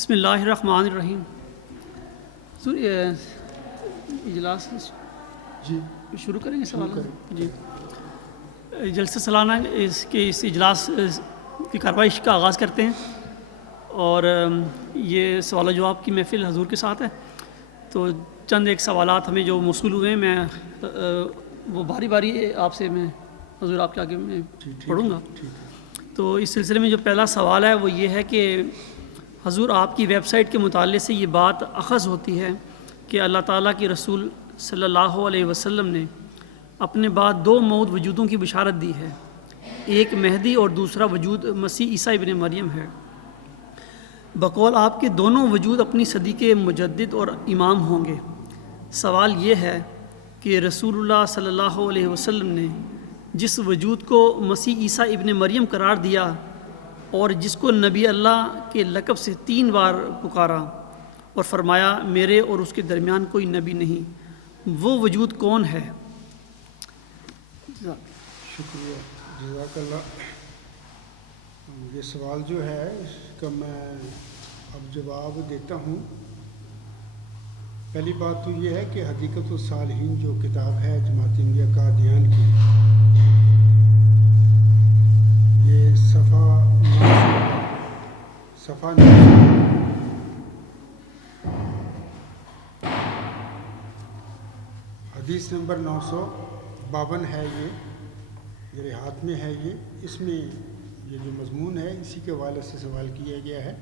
بسم اللہ الرحمن الرحیم. اجلاس جی شروع کریں گے سوال. کریں. جی, جلسہ سالانہ اس اجلاس کی کارروائی کا آغاز کرتے ہیں, اور یہ سوال و جواب کی محفل حضور کے ساتھ ہے. تو چند ایک سوالات ہمیں جو موصول ہوئے ہیں, میں وہ باری باری آپ سے میں حضور آپ کے آگے میں پڑھوں گا. تو اس سلسلے میں جو پہلا سوال ہے وہ یہ ہے کہ حضور آپ کی ویب سائٹ کے مطالعے سے یہ بات اخذ ہوتی ہے کہ اللہ تعالیٰ کے رسول صلی اللہ علیہ وسلم نے اپنے بعد دو موعود وجودوں کی بشارت دی ہے, ایک مہدی اور دوسرا وجود مسیح عیسیٰ ابن مریم ہے. بقول آپ کے دونوں وجود اپنی صدی کے مجدد اور امام ہوں گے. سوال یہ ہے کہ رسول اللہ صلی اللہ علیہ وسلم نے جس وجود کو مسیح عیسیٰ ابن مریم قرار دیا اور جس کو نبی اللہ کے لقب سے 3 بار پکارا اور فرمایا میرے اور اس کے درمیان کوئی نبی نہیں, وہ وجود کون ہے؟ شکریہ, جزاک اللہ. یہ سوال جو ہے اس کا میں اب جواب دیتا ہوں. پہلی بات تو یہ ہے کہ حقیقت الصالحین جو کتاب ہے جماعت احمدیہ قادیان کی, یہ صفحہ حدیث نمبر 952 ہے. یہ میرے ہاتھ میں ہے. اس میں یہ جو مضمون ہے اسی کے حوالے سے سوال کیا گیا ہے.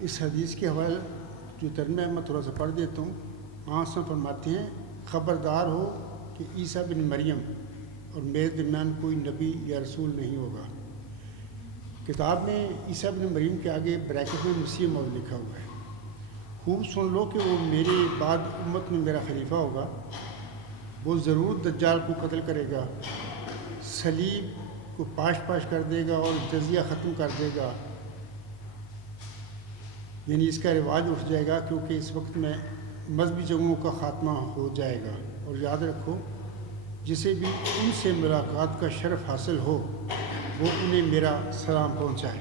اس حدیث کے حوالے جو ترجمہ ہے میں تھوڑا سا پڑھ دیتا ہوں. آنسوں فرماتے ہیں خبردار ہو کہ عیسیٰ بن مریم اور میرے درمیان کوئی نبی یا رسول نہیں ہوگا. کتاب میں عیسیٰ بن مریم کے آگے بریکٹ میں مسیح موعود لکھا ہوا ہے. خوب سن لو کہ وہ میرے بعد امت میں میرا خلیفہ ہوگا. وہ ضرور دجال کو قتل کرے گا, صلیب کو پاش کر دے گا اور جزیہ ختم کر دے گا, یعنی اس کا رواج اٹھ جائے گا, کیونکہ اس وقت میں مذہبی جنگوں کا خاتمہ ہو جائے گا. اور یاد رکھو جسے بھی ان سے ملاقات کا شرف حاصل ہو وہ انہیں میرا سلام پہنچائے.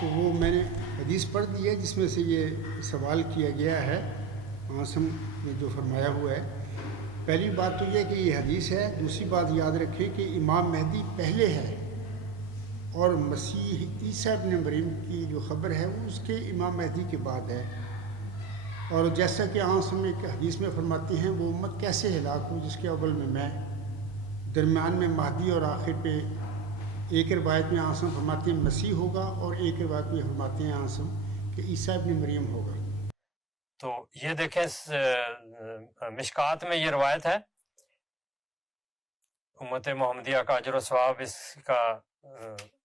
تو وہ میں نے حدیث پڑھ دی ہے جس میں سے یہ سوال کیا گیا ہے. عاصم نے جو فرمایا ہوا ہے, پہلی بات تو یہ کہ یہ حدیث ہے. دوسری بات یاد رکھیں کہ امام مہدی پہلے ہے اور مسیح عیسیٰ ابن مریم کی جو خبر ہے وہ اس کے امام مہدی کے بعد ہے. اور جیسا کہ عاصم ایک حدیث میں فرماتے ہیں وہ امت کیسے ہلاک ہو جس کے اول میں درمیان میں مہدی اور آخر پہ. ایک روایت میں عاصم فرماتے ہیں مسیح ہوگا اور ایک روایت میں فرماتے ہیں عاصم کہ عیسیٰ ابن مریم ہوگا. تو یہ دیکھیں مشکات میں یہ روایت ہے. امت محمدیہ کا اجر و ثواب اس کا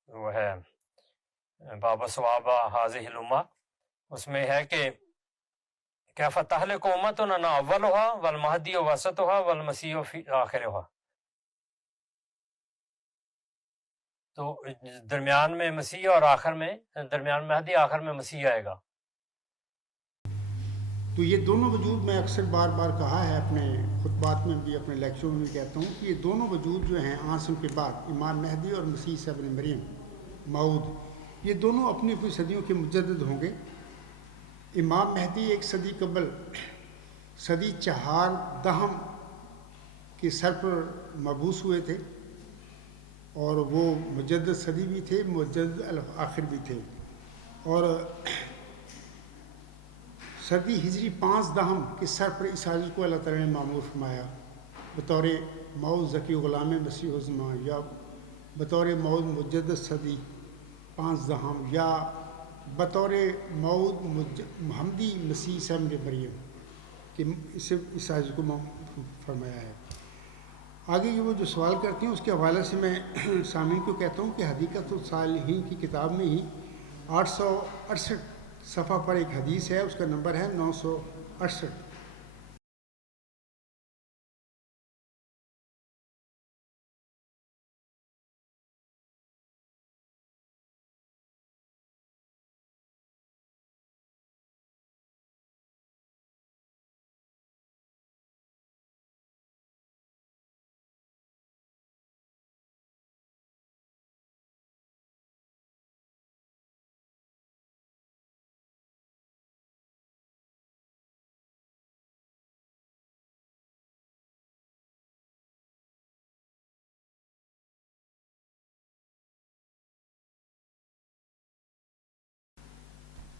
وہ ہے باب ثواب حاضح الامہ. اس میں ہے کہ کیف تہلک امتنا اولھا والمہدی وسطھا والمسیح فی آخرھا. تو درمیان میں مسیح اور آخر میں درمیان مہدی, آخر میں مسیح آئے گا. تو یہ دونوں وجود میں اکثر بار بار کہا ہے اپنے خطبات میں بھی, اپنے لیکچروں میں بھی کہتا ہوں کہ یہ دونوں وجود جو ہیں عاصم کے بعد امام مہدی اور مسیح عیسیٰ ابن مریم موعود, یہ دونوں اپنی اپنی صدیوں کے مجدد ہوں گے. امام مہدی ایک صدی قبل صدی 4 کے سر پر مبعوث ہوئے تھے اور وہ مجدد صدی بھی تھے, مجدد آخر بھی تھے. اور صدی ہجری 5 کے سر پر اس حاجت کو اللہ تعالیٰ نے معمور فرمایا بطور موعود ذکی غلام مسیح الزمان, یا بطور موعود مجدد صدی 5 یا بطور موعود محمدی مسیح عیسیٰ ابن مریم کہ اسے اس حاجت کو فرمایا ہے. آگے یہ وہ جو سوال کرتے ہیں اس کے حوالے سے میں سامعین کو کہتا ہوں کہ حقیقت الصالحین کی کتاب میں ہی 868 صفحہ پر ایک حدیث ہے, اس کا نمبر ہے 968.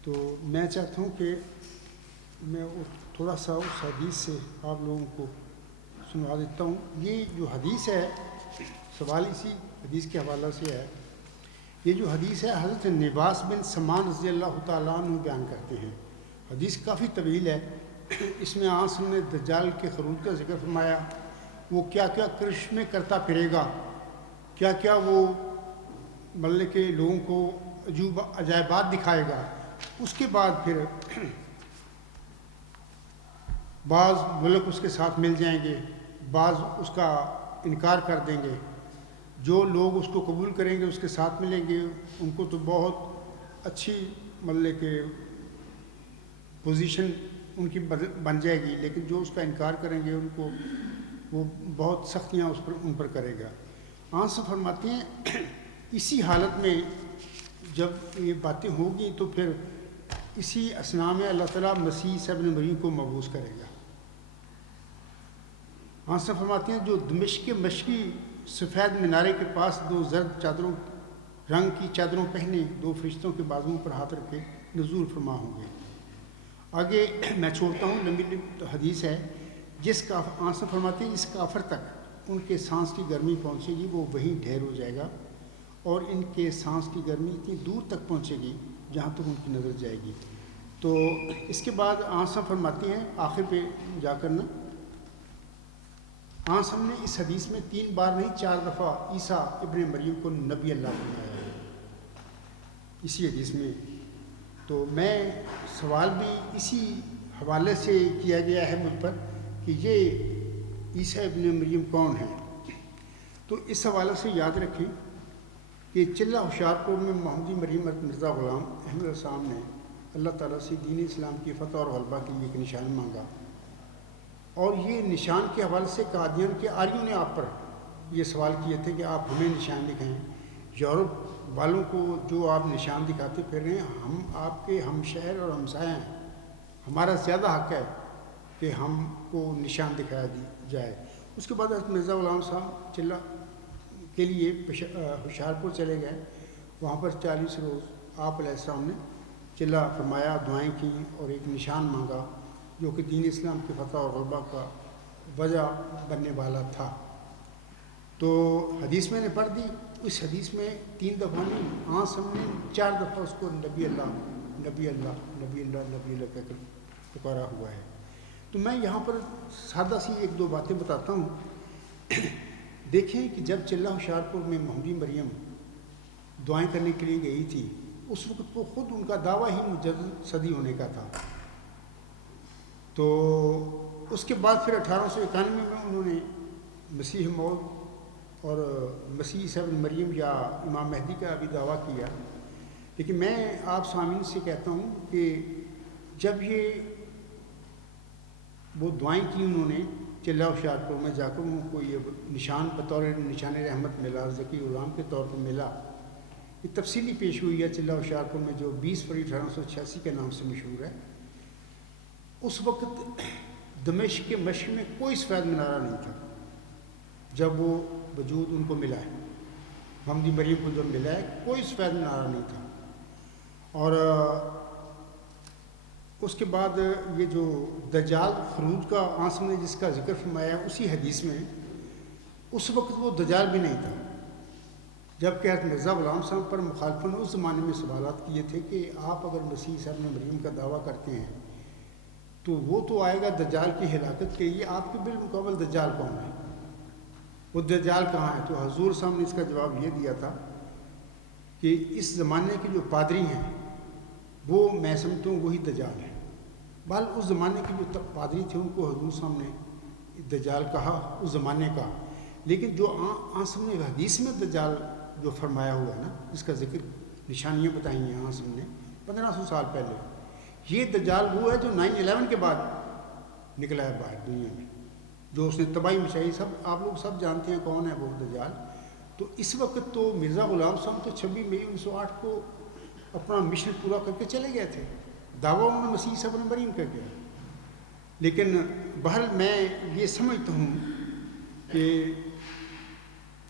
تو میں چاہتا ہوں کہ میں تھوڑا سا اس حدیث سے آپ لوگوں کو سنوا دیتا ہوں. یہ جو حدیث ہے سوال اسی حدیث کے حوالہ سے ہے. یہ جو حدیث ہے حضرت نباس بن سمان رضی اللہ تعالیٰ عنہ بیان کرتے ہیں. حدیث کافی طویل ہے. اس میں آنس نے دجال کے خروج کا ذکر فرمایا. وہ کیا کیا کرشمے کرتا پھرے گا, کیا کیا وہ مطلب کہ لوگوں کو عجائبات دکھائے گا. اس کے بعد پھر بعض ملک اس کے ساتھ مل جائیں گے, بعض اس کا انکار کر دیں گے. جو لوگ اس کو قبول کریں گے اس کے ساتھ ملیں گے, ان کو تو بہت اچھی مطلب کہ پوزیشن ان کی بن جائے گی, لیکن جو اس کا انکار کریں گے ان کو وہ بہت سختیاں ان پر کرے گا. آنس فرماتے ہیں اسی حالت میں جب یہ باتیں ہوگی تو پھر اسی اثناء میں اللہ تعالیٰ مسیح عیسیٰ ابن مریم کو مبعوث کرے گا. آنس فرماتے ہیں جو دمشق کے مشرقی سفید مینارے کے پاس 2 زرد چادروں رنگ کی چادروں پہنے 2 فرشتوں کے بازوؤں پر ہاتھ رکھے نزول فرما ہوں گے. آگے میں چھوڑتا ہوں, لمبی حدیث ہے. جس کا آنس فرماتے ہیں اس کافر تک ان کے سانس کی گرمی پہنچے گی وہ وہیں ڈھیر ہو جائے گا, اور ان کے سانس کی گرمی اتنی دور تک پہنچے گی جہاں تک ان کی نظر جائے گی. تو اس کے بعد آنس فرماتے ہیں آخر پہ جا کر نا, آنس ہم نے اس حدیث میں 3 بار نہیں 4 دفعہ عیسیٰ ابن مریم کو نبی اللہ بنایا ہے اسی حدیث میں. تو میں سوال بھی اسی حوالے سے کیا گیا ہے مجھ پر کہ یہ عیسیٰ ابن مریم کون ہیں. تو اس حوالے سے یاد رکھیں کہ چلہ ہوشیارپور میں محمدی مریم مرزا غلام احمد السلام نے اللہ تعالیٰ سے دین اسلام کی فتح اور غلبہ کے لیے ایک نشان مانگا, اور یہ نشان کے حوالے سے قادیان کے آریوں نے آپ پر یہ سوال کیے تھے کہ آپ ہمیں نشان دکھائیں. یورپ والوں کو جو آپ نشان دکھاتے پھر رہے ہیں, ہم آپ کے ہم شہر اور ہمسایہ ہیں, ہمارا زیادہ حق ہے کہ ہم کو نشان دکھایا جائے. اس کے بعد حضرت مرزا غلام صاحب چلہ کے لیے ہوشیارپور چلے گئے. وہاں پر 40 روز آپ علیہ السلام نے چلہ فرمایا, دعائیں کی اور ایک نشان مانگا جو کہ دین اسلام کی فتح اور غلبہ کا وجہ بننے والا تھا. تو حدیث میں نے پڑھ دی. اس حدیث میں 3 دفعہ نہیں, آنس ہم نے 4 دفعہ اس کو نبی اللہ نبی اللہ نبی اللہ نبی اللہ کہہ کر پکارا ہوا ہے. تو میں یہاں پر سادہ سی 1-2 باتیں بتاتا ہوں. دیکھیں کہ جب چلہ ہوشیارپور میں محمدی مریم دعائیں کرنے کے لیے گئی تھی, اس وقت وہ خود ان کا دعویٰ ہی مجدد صدی ہونے کا تھا. تو اس کے بعد پھر 1891 میں انہوں نے مسیح موعود اور مسیح عیسیٰ ابن مریم یا امام مہدی کا بھی دعویٰ کیا. لیکن میں آپ سامعین سے کہتا ہوں کہ جب یہ وہ دعائیں کی انہوں نے چلہ ہوشیارپور میں جا کر ان کو یہ نشان بطور نشان رحمت ملا, ذکی غلام کے طور پر ملا. یہ تفصیلی پیش ہوئی ہے چلہ ہوشیارپور میں جو 20 فروری 1886 کے نام سے مشہور ہے. اس وقت دمشق کے مشرق میں کوئی سفید منارہ نہیں تھا جب وہ وجود ان کو ملا ہے. محمدی مریم کو جب ملا ہے کوئی سفید منارہ نہیں تھا. اور اس کے بعد یہ جو دجال خروج کا آنس نے جس کا ذکر فرمایا اسی حدیث میں, اس وقت وہ دجال بھی نہیں تھا. جب کہ مرزا غلام صاحب پر مخالفوں نے اس زمانے میں سوالات کیے تھے کہ آپ اگر مسیح عیسیٰ ابن مریم کا دعویٰ کرتے ہیں تو وہ تو آئے گا دجال کی ہلاکت کے لیے, آپ کے بالمقابل دجال کون ہے, وہ دجال کہاں ہے. تو حضور صاحب نے اس کا جواب یہ دیا تھا کہ اس زمانے کے جو پادری ہیں وہ میں سمجھتا ہوں وہی دجال ہے. بال اس زمانے کے جو پادری تھے ان کو حضور صاحب نے دجال کہا اس زمانے کا. لیکن جو آنسم نے حدیث میں دجال جو فرمایا ہوا ہے نا, جس کا ذکر نشانیاں بتائی ہیں آنسم نے 1500 سال پہلے, یہ دجال وہ ہے جو 9/11 کے بعد نکلا ہے باہر دنیا میں, جو اس نے تباہی مچائی. سب آپ لوگ سب جانتے ہیں کون ہے وہ دجال. تو اس وقت تو مرزا غلام صاحب تو 26 مئی 1908 کو اپنا مشن پورا کر کے چلے گئے تھے, دعویٰ انہوں نے مسیح عیسیٰ ابن مریم کر گیا. لیکن بہرحال میں یہ سمجھتا ہوں کہ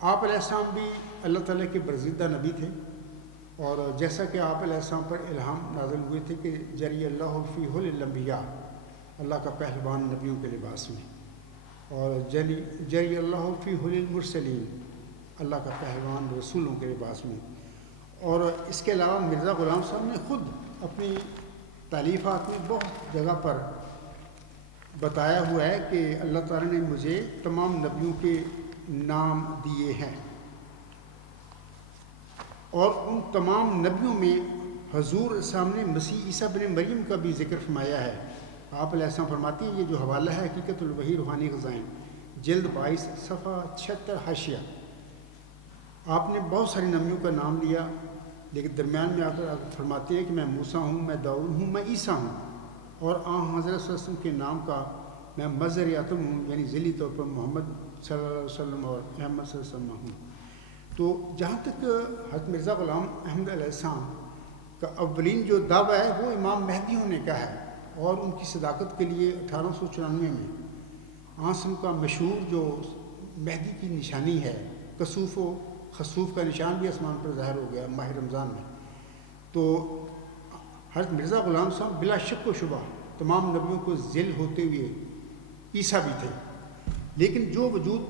آپ علیہ السلام بھی اللہ تعالیٰ کے برگزیدہ نبی تھے, اور جیسا کہ آپ علیہ السلام پر الہام نازل ہوئے تھے کہ جری اللہ فی حل الانبیاء، اللہ کا پہلوان نبیوں کے لباس میں، اور جری اللہ فی حل المرسلین، اللہ کا پہلوان رسولوں کے لباس میں۔ اور اس کے علاوہ مرزا غلام صاحب نے خود اپنی تالیفات میں بہت جگہ پر بتایا ہوا ہے کہ اللہ تعالیٰ نے مجھے تمام نبیوں کے نام دیے ہیں، اور ان تمام نبیوں میں حضور سامنے مسیح عیسیٰ بن مریم کا بھی ذکر فرمایا ہے۔ آپ علیہ السلام فرماتی ہیں، یہ جو حوالہ ہے حقیقت الوحی روحانی غذائیں، جلد 22 صفحہ 76 حاشیہ، آپ نے بہت ساری نبیوں کا نام لیا، لیکن درمیان میں آ کر فرماتے ہیں کہ میں موسیٰ ہوں، میں داؤد ہوں، میں عیسیٰ ہوں، اور حضرت صلی اللہ علیہ وسلم کے نام کا میں مظہر اتم ہوں، یعنی ذیلی طور پر محمد صلی اللہ علیہ وسلم اور احمد صلی اللہ علیہ وسلم ہوں۔ تو جہاں تک حضرت مرزا غلام احمد علیہ السلام کا اولین جو دعویٰ ہے وہ امام مہدی ہونے کا ہے، اور ان کی صداقت کے لیے 1894 میں عاصم کا مشہور جو مہدی کی نشانی ہے، کسوف و خسوف کا نشان بھی آسمان پر ظاہر ہو گیا ماہ رمضان میں۔ تو حضرت مرزا غلام صاحب بلا شک و شبہ تمام نبیوں کو ذل ہوتے ہوئے عیسیٰ بھی تھے، لیکن جو وجود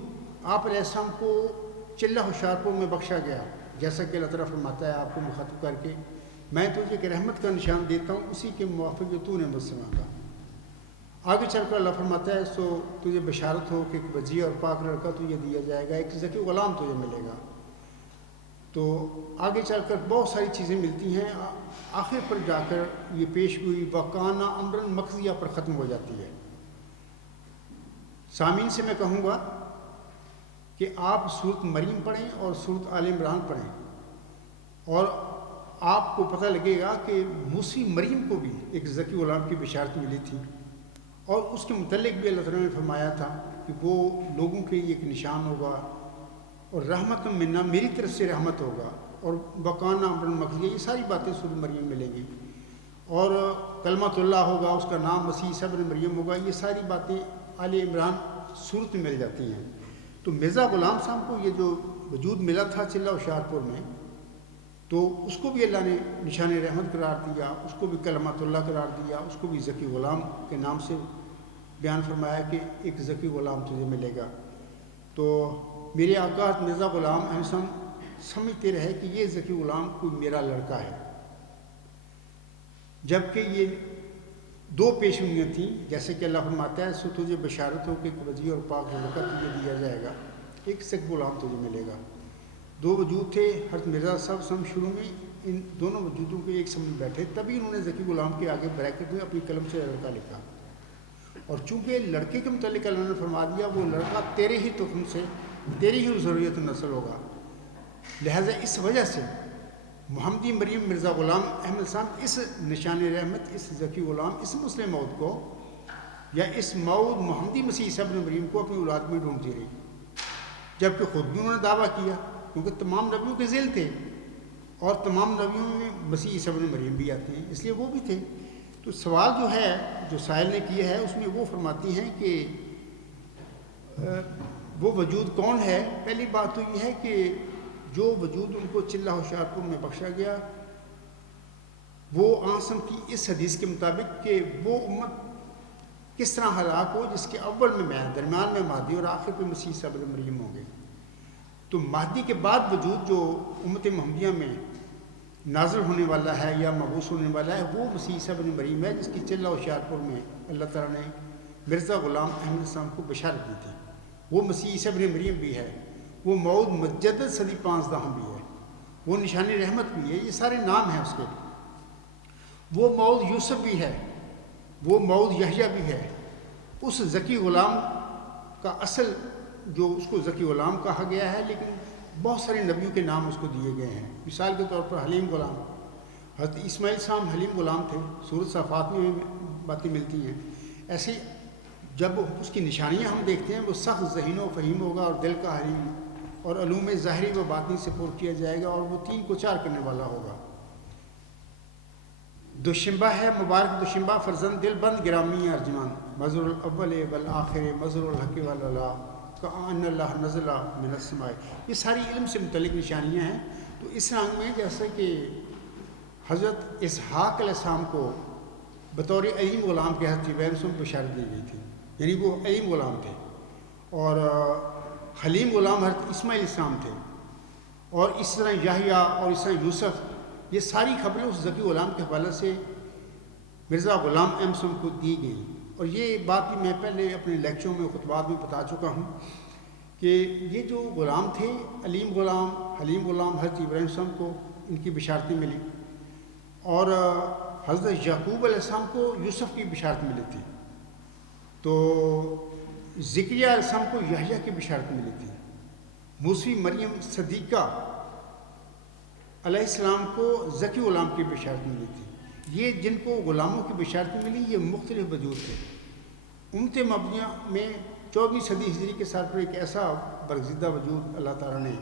آپ علیہ السلام کو چلہ ہوشیارپور میں بخشا گیا، جیسا کہ اللہ تعالیٰ فرماتا ہے آپ کو مخاطب کر کے، میں تجھے ایک رحمت کا نشان دیتا ہوں اسی کے موافق جو تو نے مجھ سے مانگا۔ آگے چل کر اللہ فرماتا ہے سو تجھے بشارت ہو کہ ایک وجیع اور پاک لڑکا تجھے دیا جائے گا، ایک ذکی غلام تجھے ملے گا۔ تو آگے چل کر بہت ساری چیزیں ملتی ہیں، آخر پر جا کر یہ پیش گوئی وکانہ امرن مقضیہ پر ختم ہو جاتی ہے۔ سامعین سے میں کہوں گا کہ آپ سورۃ مریم پڑھیں اور سورۃ آل عمران پڑھیں، اور آپ کو پتہ لگے گا کہ موسی مریم کو بھی ایک ذکی غلام کی بشارت ملی تھی، اور اس کے متعلق بھی اللہ تعالیٰ نے فرمایا تھا کہ وہ لوگوں کے لیے ایک نشان ہوگا، اور رحمت منا، میری طرف سے رحمت ہوگا، اور وکانہ امرن مقضیہ، یہ ساری باتیں سورۃ مریم ملیں گی، اور کلمۃ اللہ ہوگا، اس کا نام مسیح عیسیٰ بن مریم ہوگا، یہ ساری باتیں آل عمران صورت میں مل جاتی ہیں۔ تو مرزا غلام صاحب کو یہ جو وجود ملا تھا چلہ ہوشیارپور میں، تو اس کو بھی اللہ نے نشان رحمت قرار دیا، اس کو بھی کلمۃ اللہ قرار دیا، اس کو بھی ذکی غلام کے نام سے بیان فرمایا کہ ایک ذکی غلام تجھے ملے گا۔ تو میرے آقا حضرت مرزا غلام احمد صاحب سمجھتے رہے کہ یہ ذکی غلام کوئی میرا لڑکا ہے، جبکہ یہ دو پیشگوئیاں تھیں، جیسے کہ اللہ فرماتا ہے سو تجھے بشارت ہو کہ ایک وجیع اور پاک لڑکا تجھے دیا جائے گا، ایک ذکی غلام تجھے ملے گا۔ دو وجود تھے، حضرت مرزا صاحب شروع میں ان دونوں وجودوں کے ایک سامنے بیٹھے، تبھی انہوں نے ذکی غلام کے آگے بریکٹ میں اپنی قلم سے لڑکا لکھا، اور چونکہ لڑکے کے متعلق اللہ نے فرما دیا وہ لڑکا تیرے ہی تخم سے، تیری ہی ضروریت نسل ہوگا، لہٰذا اس وجہ سے محمدی مریم مرزا غلام احمد صاحب اس نشان رحمت، اس ذکی غلام، اس مسلم مود کو، یا اس مود محمدی مسیح عیسیٰ ابن مریم کو اپنی اولاد میں ڈھونڈتی رہی، جبکہ خود بھی انہوں نے دعویٰ کیا، کیونکہ تمام نبیوں کے ذیل تھے، اور تمام نبیوں میں مسیح عیسیٰ ابن مریم بھی آتے ہیں، اس لیے وہ بھی تھے۔ تو سوال جو ہے جو سائل نے کیا ہے اس میں وہ فرماتی ہیں کہ وہ وجود کون ہے۔ پہلی بات تو یہ ہے کہ جو وجود ان کو چلہ ہوشیارپور میں بخشا گیا وہ آسم کی اس حدیث کے مطابق کہ وہ امت کس طرح ہلاک ہو جس کے اول میں میں، درمیان میں مہدی، اور آخر پہ مسیح عیسیٰ ابن مریم ہوں گے۔ تو مہدی کے بعد وجود جو امت محمدیہ میں نازل ہونے والا ہے یا مبعوث ہونے والا ہے وہ مسیح عیسیٰ ابن مریم ہے، جس کی چلہ ہوشیارپور میں اللہ تعالیٰ نے مرزا غلام احمد صاحب کو بشارت دی تھی۔ وہ مسیح عیسیٰ ابن مریم بھی ہے، وہ موعود مجدد صدی 15 بھی ہے، وہ نشانی رحمت بھی ہے، یہ سارے نام ہیں اس کے۔ وہ موعود یوسف بھی ہے، وہ موعود یحییٰ بھی ہے۔ اس ذکی غلام کا اصل جو اس کو ذکی غلام کہا گیا ہے، لیکن بہت سارے نبیوں کے نام اس کو دیے گئے ہیں۔ مثال کے طور پر حلیم غلام، حضرت اسماعیل صاحب حلیم غلام تھے، سورۃ صافات میں باتیں ملتی ہیں۔ ایسے جب اس کی نشانیاں ہم دیکھتے ہیں وہ سخت ذہین و فہیم ہوگا اور دل کا حلیم، اور علوم ظاہری و باطنی سے پر کیا جائے گا، اور وہ 3 کو 4 کرنے والا ہوگا۔ دوشنبہ ہے مبارک دوشنبہ، فرزند دل بند گرامی ارجمان، مظہر الاول والآخر، مظہر الحق والالا، کأن اللہ نزل من السماء۔ یہ ساری علم سے متعلق نشانیاں ہیں، تو اس رنگ میں جیسے کہ حضرت اسحاق علیہ السلام کو بطور عظیم غلام کے حضرت جبرائیل علیہ السلام کو بشارت دی گئی تھی، یعنی وہ عظیم غلام تھے، اور حلیم غلام حضرت اسماعیل علیہ السلام تھے، اور اس طرح یحییٰ اور اس طرح یوسف، یہ ساری خبریں اس ذکی غلام کے حوالے سے مرزا غلام احمد صاحب کو دی گئیں۔ اور یہ بات بھی میں پہلے اپنے لیکچروں میں خطبات میں بتا چکا ہوں کہ یہ جو غلام تھے، علیم غلام، حلیم غلام، حضرت ابراہیم السلام کو ان کی بشارتیں ملی، اور حضرت یعقوب علیہ السلام کو یوسف کی بشارت ملی تھی، تو زکریا علیہ السلام کو یحییٰ کی بشارت ملی تھی، موسیٰ مریم صدیقہ علیہ السلام کو ذکی غلام کی بشارت ملی تھی۔ یہ جن کو غلاموں کی بشارت ملی یہ مختلف وجود تھے۔ امت مبنیہ میں 14ویں صدی ہجری کے سال پر ایک ایسا برگزیدہ وجود اللہ تعالیٰ نے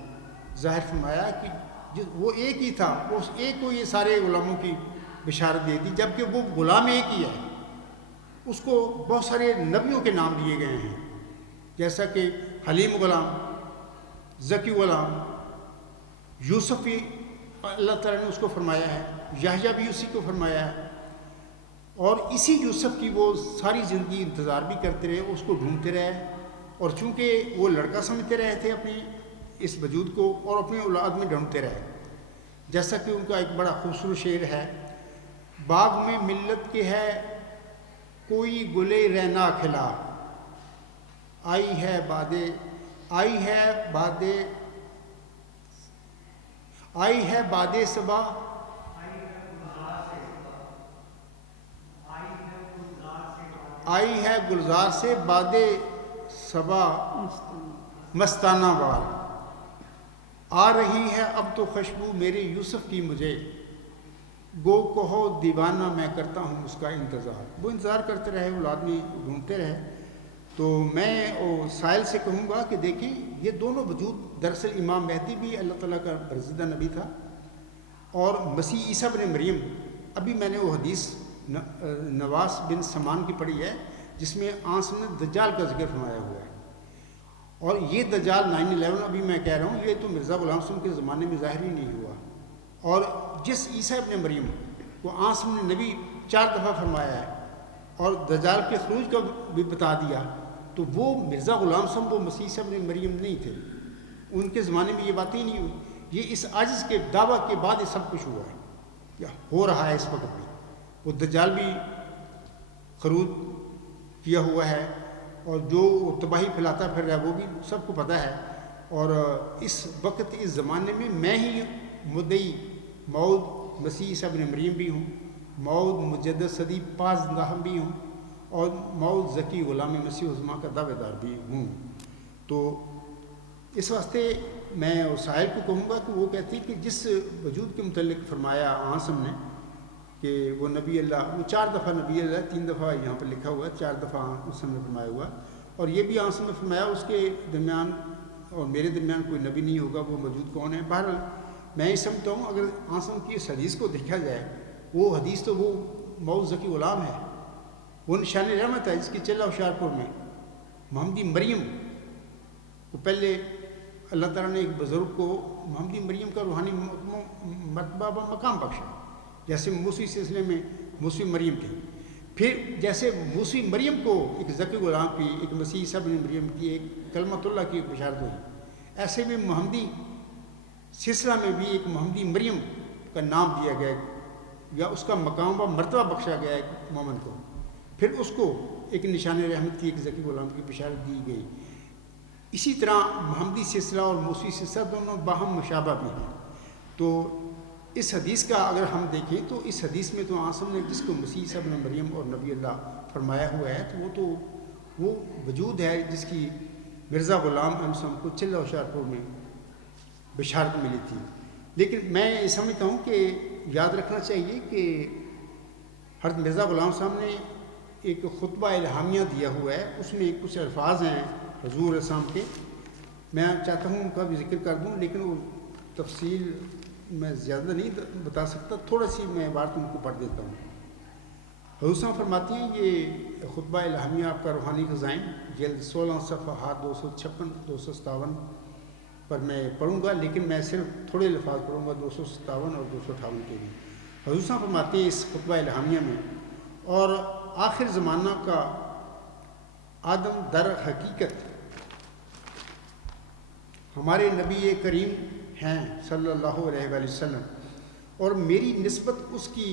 ظاہر فرمایا کہ وہ ایک ہی تھا، اس ایک کو یہ سارے غلاموں کی بشارت دے دی، جبکہ وہ غلام ایک ہی ہے، اس کو بہت سارے نبیوں کے نام دیے گئے ہیں، جیسا کہ حلیم غلام، ذکی غلام، یوسف بھی اللہ تعالیٰ نے اس کو فرمایا ہے، یحییٰ بھی اسی کو فرمایا ہے، اور اسی یوسف کی وہ ساری زندگی انتظار بھی کرتے رہے، اس کو ڈھونڈتے رہے، اور چونکہ وہ لڑکا سمجھتے رہے تھے اپنے اس وجود کو، اور اپنی اولاد میں ڈھونڈتے رہے، جیسا کہ ان کا ایک بڑا خوبصورت شعر ہے، باغ میں ملت کے ہے کوئی گلے رہنا کھلا، آئی ہے بادے صبا، آئی ہے گلزار سے بادے صبا مستانہ وار، آ رہی ہے اب تو خوشبو میرے یوسف کی مجھے، گو کہو دیوانہ میں کرتا ہوں اس کا انتظار۔ وہ انتظار کرتے رہے، اولاد میں ڈھونڈتے رہے۔ تو میں سائل سے کہوں گا کہ دیکھیں یہ دونوں وجود، دراصل امام مہدی بھی اللہ تعالیٰ کا برگزیدہ نبی تھا، اور مسیح عیسیٰ بن مریم، ابھی میں نے وہ حدیث نواس بن سمان کی پڑھی ہے جس میں آنس نے دجال کا ذکر فرمایا ہوا ہے، اور یہ دجال 9/11 ابھی میں کہہ رہا ہوں یہ تو مرزا غلام صاحب کے زمانے میں ظاہر ہی نہیں ہوا، اور جس عیسیٰ ابن مریم کو آنس نے نبی 4 دفعہ فرمایا ہے اور دجال کے خروج کا بھی بتا دیا، تو وہ مرزا غلام صاحب وہ مسیح عیسیٰ ابن مریم نہیں تھے، ان کے زمانے میں یہ باتیں نہیں ہوئی، یہ اس عاجز کے دعویٰ کے بعد یہ سب کچھ ہوا ہے یا ہو رہا ہے اس وقت بھی۔ وہ دجال بھی خروج کیا ہوا ہے، اور جو تباہی پھیلاتا پھر رہا ہے وہ بھی سب کو پتہ ہے، اور اس وقت اس زمانے میں ہی مدعی موعود مسیح عیسیٰ ابن مریم بھی ہوں، موعود مجدد صدی پازدہ بھی ہوں، اور موعود ذکی غلام مسیح عظمیٰ کا دعوے دار بھی ہوں۔ تو اس واسطے میں سائل کو کہوں گا کہ وہ کہتی کہ جس وجود کے متعلق فرمایا آنسم نے کہ وہ نبی اللہ، وہ 4 دفعہ نبی اللہ، 3 دفعہ یہاں پر لکھا ہوا ہے، 4 دفعہ آنسم نے فرمایا ہوا، اور یہ بھی آنسم نے فرمایا اس کے درمیان اور میرے درمیان کوئی نبی نہیں ہوگا، وہ موجود کون ہے۔ بہرحال میں یہ سمجھتا ہوں اگر آنسم کی اس حدیث کو دیکھا جائے، وہ حدیث تو وہ موعود ذکی غلام ہے، وہ نشان رحمت ہے جس کی چلہ ہوشیارپور میں محمدی مریم کو پہلے اللہ تعالیٰ نے ایک بزرگ کو محمدی مریم کا روحانی مرتبہ و مقام بخشا، جیسے موسیٰ سلسلے میں موسیٰ مریم تھی، پھر جیسے موسیٰ مریم کو ایک ذکی غلام کی، ایک مسیح عیسیٰ بن مریم کی، ایک کلمۃ اللہ کی بشارت ہوئی، ایسے بھی محمدی سلسلہ میں بھی ایک محمدی مریم کا نام دیا گیا یا اس کا مقام و مرتبہ بخشا گیا ایک مومن کو، پھر اس کو ایک نشان رحمت کی، ایک ذکی غلام کی بشارت دی گئی۔ اسی طرح محمدی سلسلہ اور موسیٰ سلسلہ دونوں باہم مشابہ بھی ہیں۔ تو اس حدیث کا اگر ہم دیکھیں تو اس حدیث میں تو آنسم نے جس کو مسیح عیسیٰ ابن مریم اور نبی اللہ فرمایا ہوا ہے، تو وہ وجود ہے جس کی مرزا غلام احمد صاحب کو چلہ ہوشیارپور میں بشارت ملی تھی۔ لیکن میں یہ سمجھتا ہوں کہ یاد رکھنا چاہیے کہ حضرت مرزا غلام صاحب نے ایک خطبہ الہامیہ دیا ہوا ہے، اس میں کچھ الفاظ ہیں حضور علیہ السلام کے، میں چاہتا ہوں ان کا بھی ذکر کر دوں، لیکن وہ تفصیل میں زیادہ نہیں بتا سکتا، تھوڑا سی میں بات ان کو پڑھ دیتا ہوں۔ حضور صاحب فرماتی ہیں، یہ خطبہ الہامیہ آپ کا روحانی خزائن، جلد 16 صفحات 256 257، پر میں پڑھوں گا، لیکن میں صرف تھوڑے الفاظ پڑھوں گا 257 اور 258 کے بھی۔ حضور صاحب فرماتے ہیں اس خطبہ الہامیہ میں، اور آخر زمانہ کا آدم در حقیقت ہمارے نبی کریم ہیں صلی اللہ علیہ وآلہ وسلم، اور میری نسبت اس کی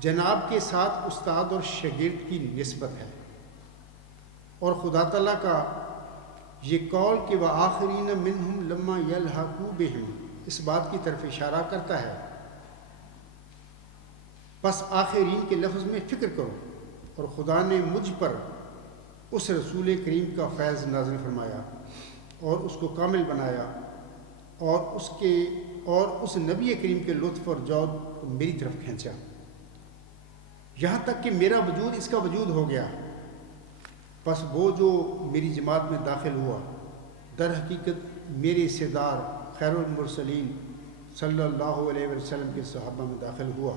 جناب کے ساتھ استاد اور شاگرد کی نسبت ہے، اور خدا تعالیٰ کا یہ قول کہ وآخرین منہم لما یلحقوا بہم اس بات کی طرف اشارہ کرتا ہے۔ پس آخرین کے لفظ میں فکر کرو، اور خدا نے مجھ پر اس رسول کریم کا فیض نازل فرمایا اور اس کو کامل بنایا، اور اس نبی کریم کے لطف اور جود کو میری طرف کھینچا، یہاں تک کہ میرا وجود اس کا وجود ہو گیا۔ پس وہ جو میری جماعت میں داخل ہوا در حقیقت میرے سردار خیر المرسلین صلی اللہ علیہ وسلم کے صحابہ میں داخل ہوا،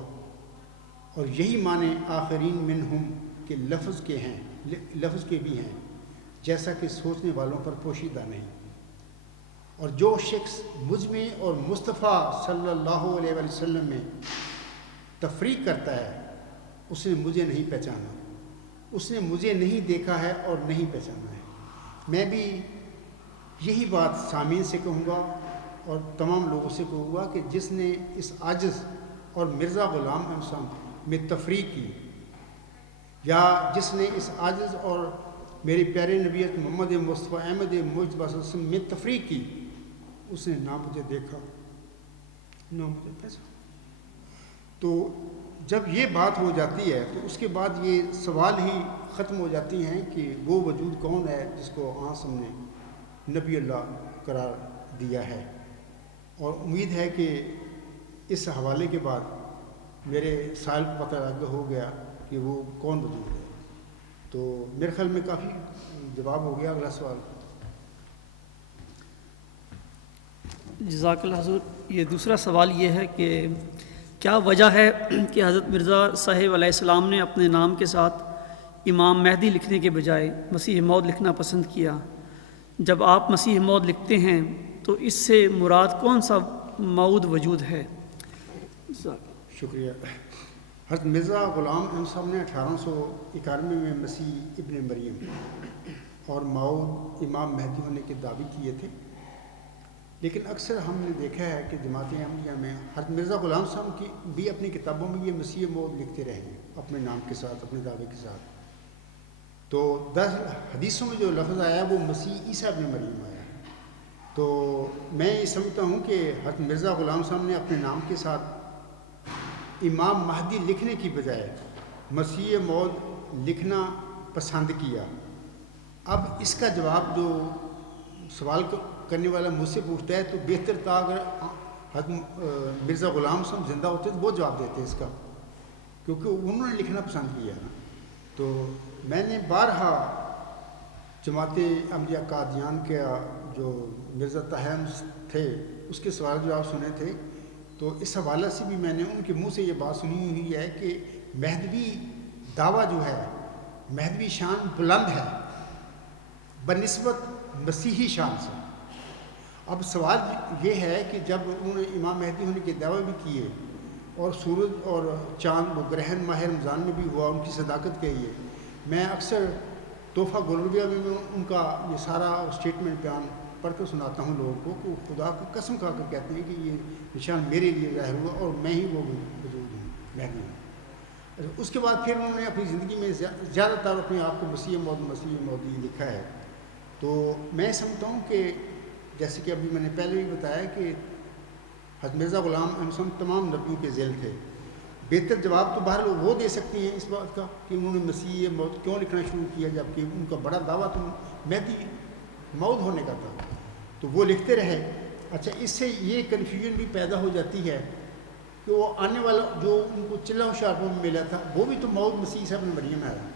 اور یہی معنی آخرین منہم کے لفظ کے بھی ہیں، جیسا کہ سوچنے والوں پر پوشیدہ نہیں۔ اور جو شخص مجھ میں اور مصطفیٰ صلی اللہ علیہ وآلہ وسلم میں تفریق کرتا ہے اس نے مجھے نہیں پہچانا، اس نے مجھے نہیں دیکھا ہے اور نہیں پہچانا ہے۔ میں بھی یہی بات سامعین سے کہوں گا اور تمام لوگوں سے کہوں گا کہ جس نے اس عاجز اور مرزا غلام احمد صاحب میں تفریق کی، یا جس نے اس عاجز اور میرے پیارے نبی محمد مصطفیٰ احمد مجتبیٰ صلی اللہ علیہ وسلم میں تفریق کی، اس نے نہ مجھے دیکھا نہ مجھے پہچانا۔ تو جب یہ بات ہو جاتی ہے تو اس کے بعد یہ سوال ہی ختم ہو جاتی ہیں کہ وہ وجود کون ہے جس کو ہم نے نبی اللہ قرار دیا ہے۔ اور امید ہے کہ اس حوالے کے بعد میرے سائل کو پتہ لگ ہو گیا کہ وہ کون وجود ہے۔ تو میرے خیال میں کافی جواب ہو گیا۔ اگلا سوال۔ جزاک اللہ حضور، یہ دوسرا سوال یہ ہے کہ کیا وجہ ہے کہ حضرت مرزا صاحب علیہ السلام نے اپنے نام کے ساتھ امام مہدی لکھنے کے بجائے مسیح موعود لکھنا پسند کیا؟ جب آپ مسیح موعود لکھتے ہیں تو اس سے مراد کون سا موعود وجود ہے؟ شکریہ۔ حضرت مرزا غلام احمد صاحب نے 1891 میں مسیح ابن مریم اور موعود امام مہدی ہونے کے دعوے کیے تھے، لیکن اکثر ہم نے دیکھا ہے کہ جماعت احمدیہ میں حضرت مرزا غلام صاحب کی بھی اپنی کتابوں میں یہ مسیح موعود لکھتے رہے ہیں اپنے نام کے ساتھ، اپنے دعوے کے ساتھ۔ تو 10 حدیثوں میں جو لفظ آیا وہ مسیح عیسیٰ ابن مریم آیا۔ تو میں یہ سمجھتا ہوں کہ حضرت مرزا غلام صاحب نے اپنے نام کے ساتھ امام مہدی لکھنے کی بجائے مسیح موعود لکھنا پسند کیا۔ اب اس کا جواب جو سوال کرنے والا مجھ سے پوچھتا ہے تو بہتر تھا اگر حضرت مرزا غلام صاحب زندہ ہوتے تو وہ جواب دیتے اس کا، کیونکہ انہوں نے لکھنا پسند کیا نا۔ تو میں نے بارہا جماعت احمدیہ قادیان کے جو مرزا طاہر تھے اس کے سوال جواب سنے تھے، تو اس حوالے سے بھی میں نے ان کے منہ سے یہ بات سنی ہوئی ہے کہ مہدوی دعویٰ جو ہے، مہدوی شان بلند ہے بنسبت مسیحی شان سے۔ اب سوال یہ ہے کہ جب انہوں نے امام مہدی ہونے کے دعوے بھی کیے اور سورج اور چاند وہ گرہن ماہ رمضان میں بھی ہوا ان کی صداقت کے لیے، میں اکثر تحفہ گلربیہ میں ان کا یہ سارا اسٹیٹمنٹ بیان پڑھ کر سناتا ہوں لوگوں کو کہ خدا کو قسم کھا کر کہتے ہیں کہ یہ نشان میرے لیے ظاہر ہوا اور میں ہی وہ وجود ہوں، مہدی ہوں۔ اس کے بعد پھر انہوں نے اپنی زندگی میں زیادہ تر اپنے آپ کو مسیح موعود لکھا ہے۔ تو میں سمجھتا ہوں کہ جیسے کہ ابھی میں نے پہلے بھی بتایا کہ حضرت مرزا غلام احمد صاحب تمام نبیوں کے ذیل تھے۔ بہتر جواب تو باہر وہ دے سکتی ہیں اس بات کا کہ انہوں نے مسیح موعود کیوں لکھنا شروع کیا، جبکہ ان کا بڑا دعویٰ تو مہدی موعود ہونے کا تھا، تو وہ لکھتے رہے۔ اچھا، اس سے یہ کنفیوژن بھی پیدا ہو جاتی ہے کہ وہ آنے والا جو ان کو چلہ و شارپوں میں ملا تھا وہ بھی تو موعود مسیح صاحب ابن مریم آیا،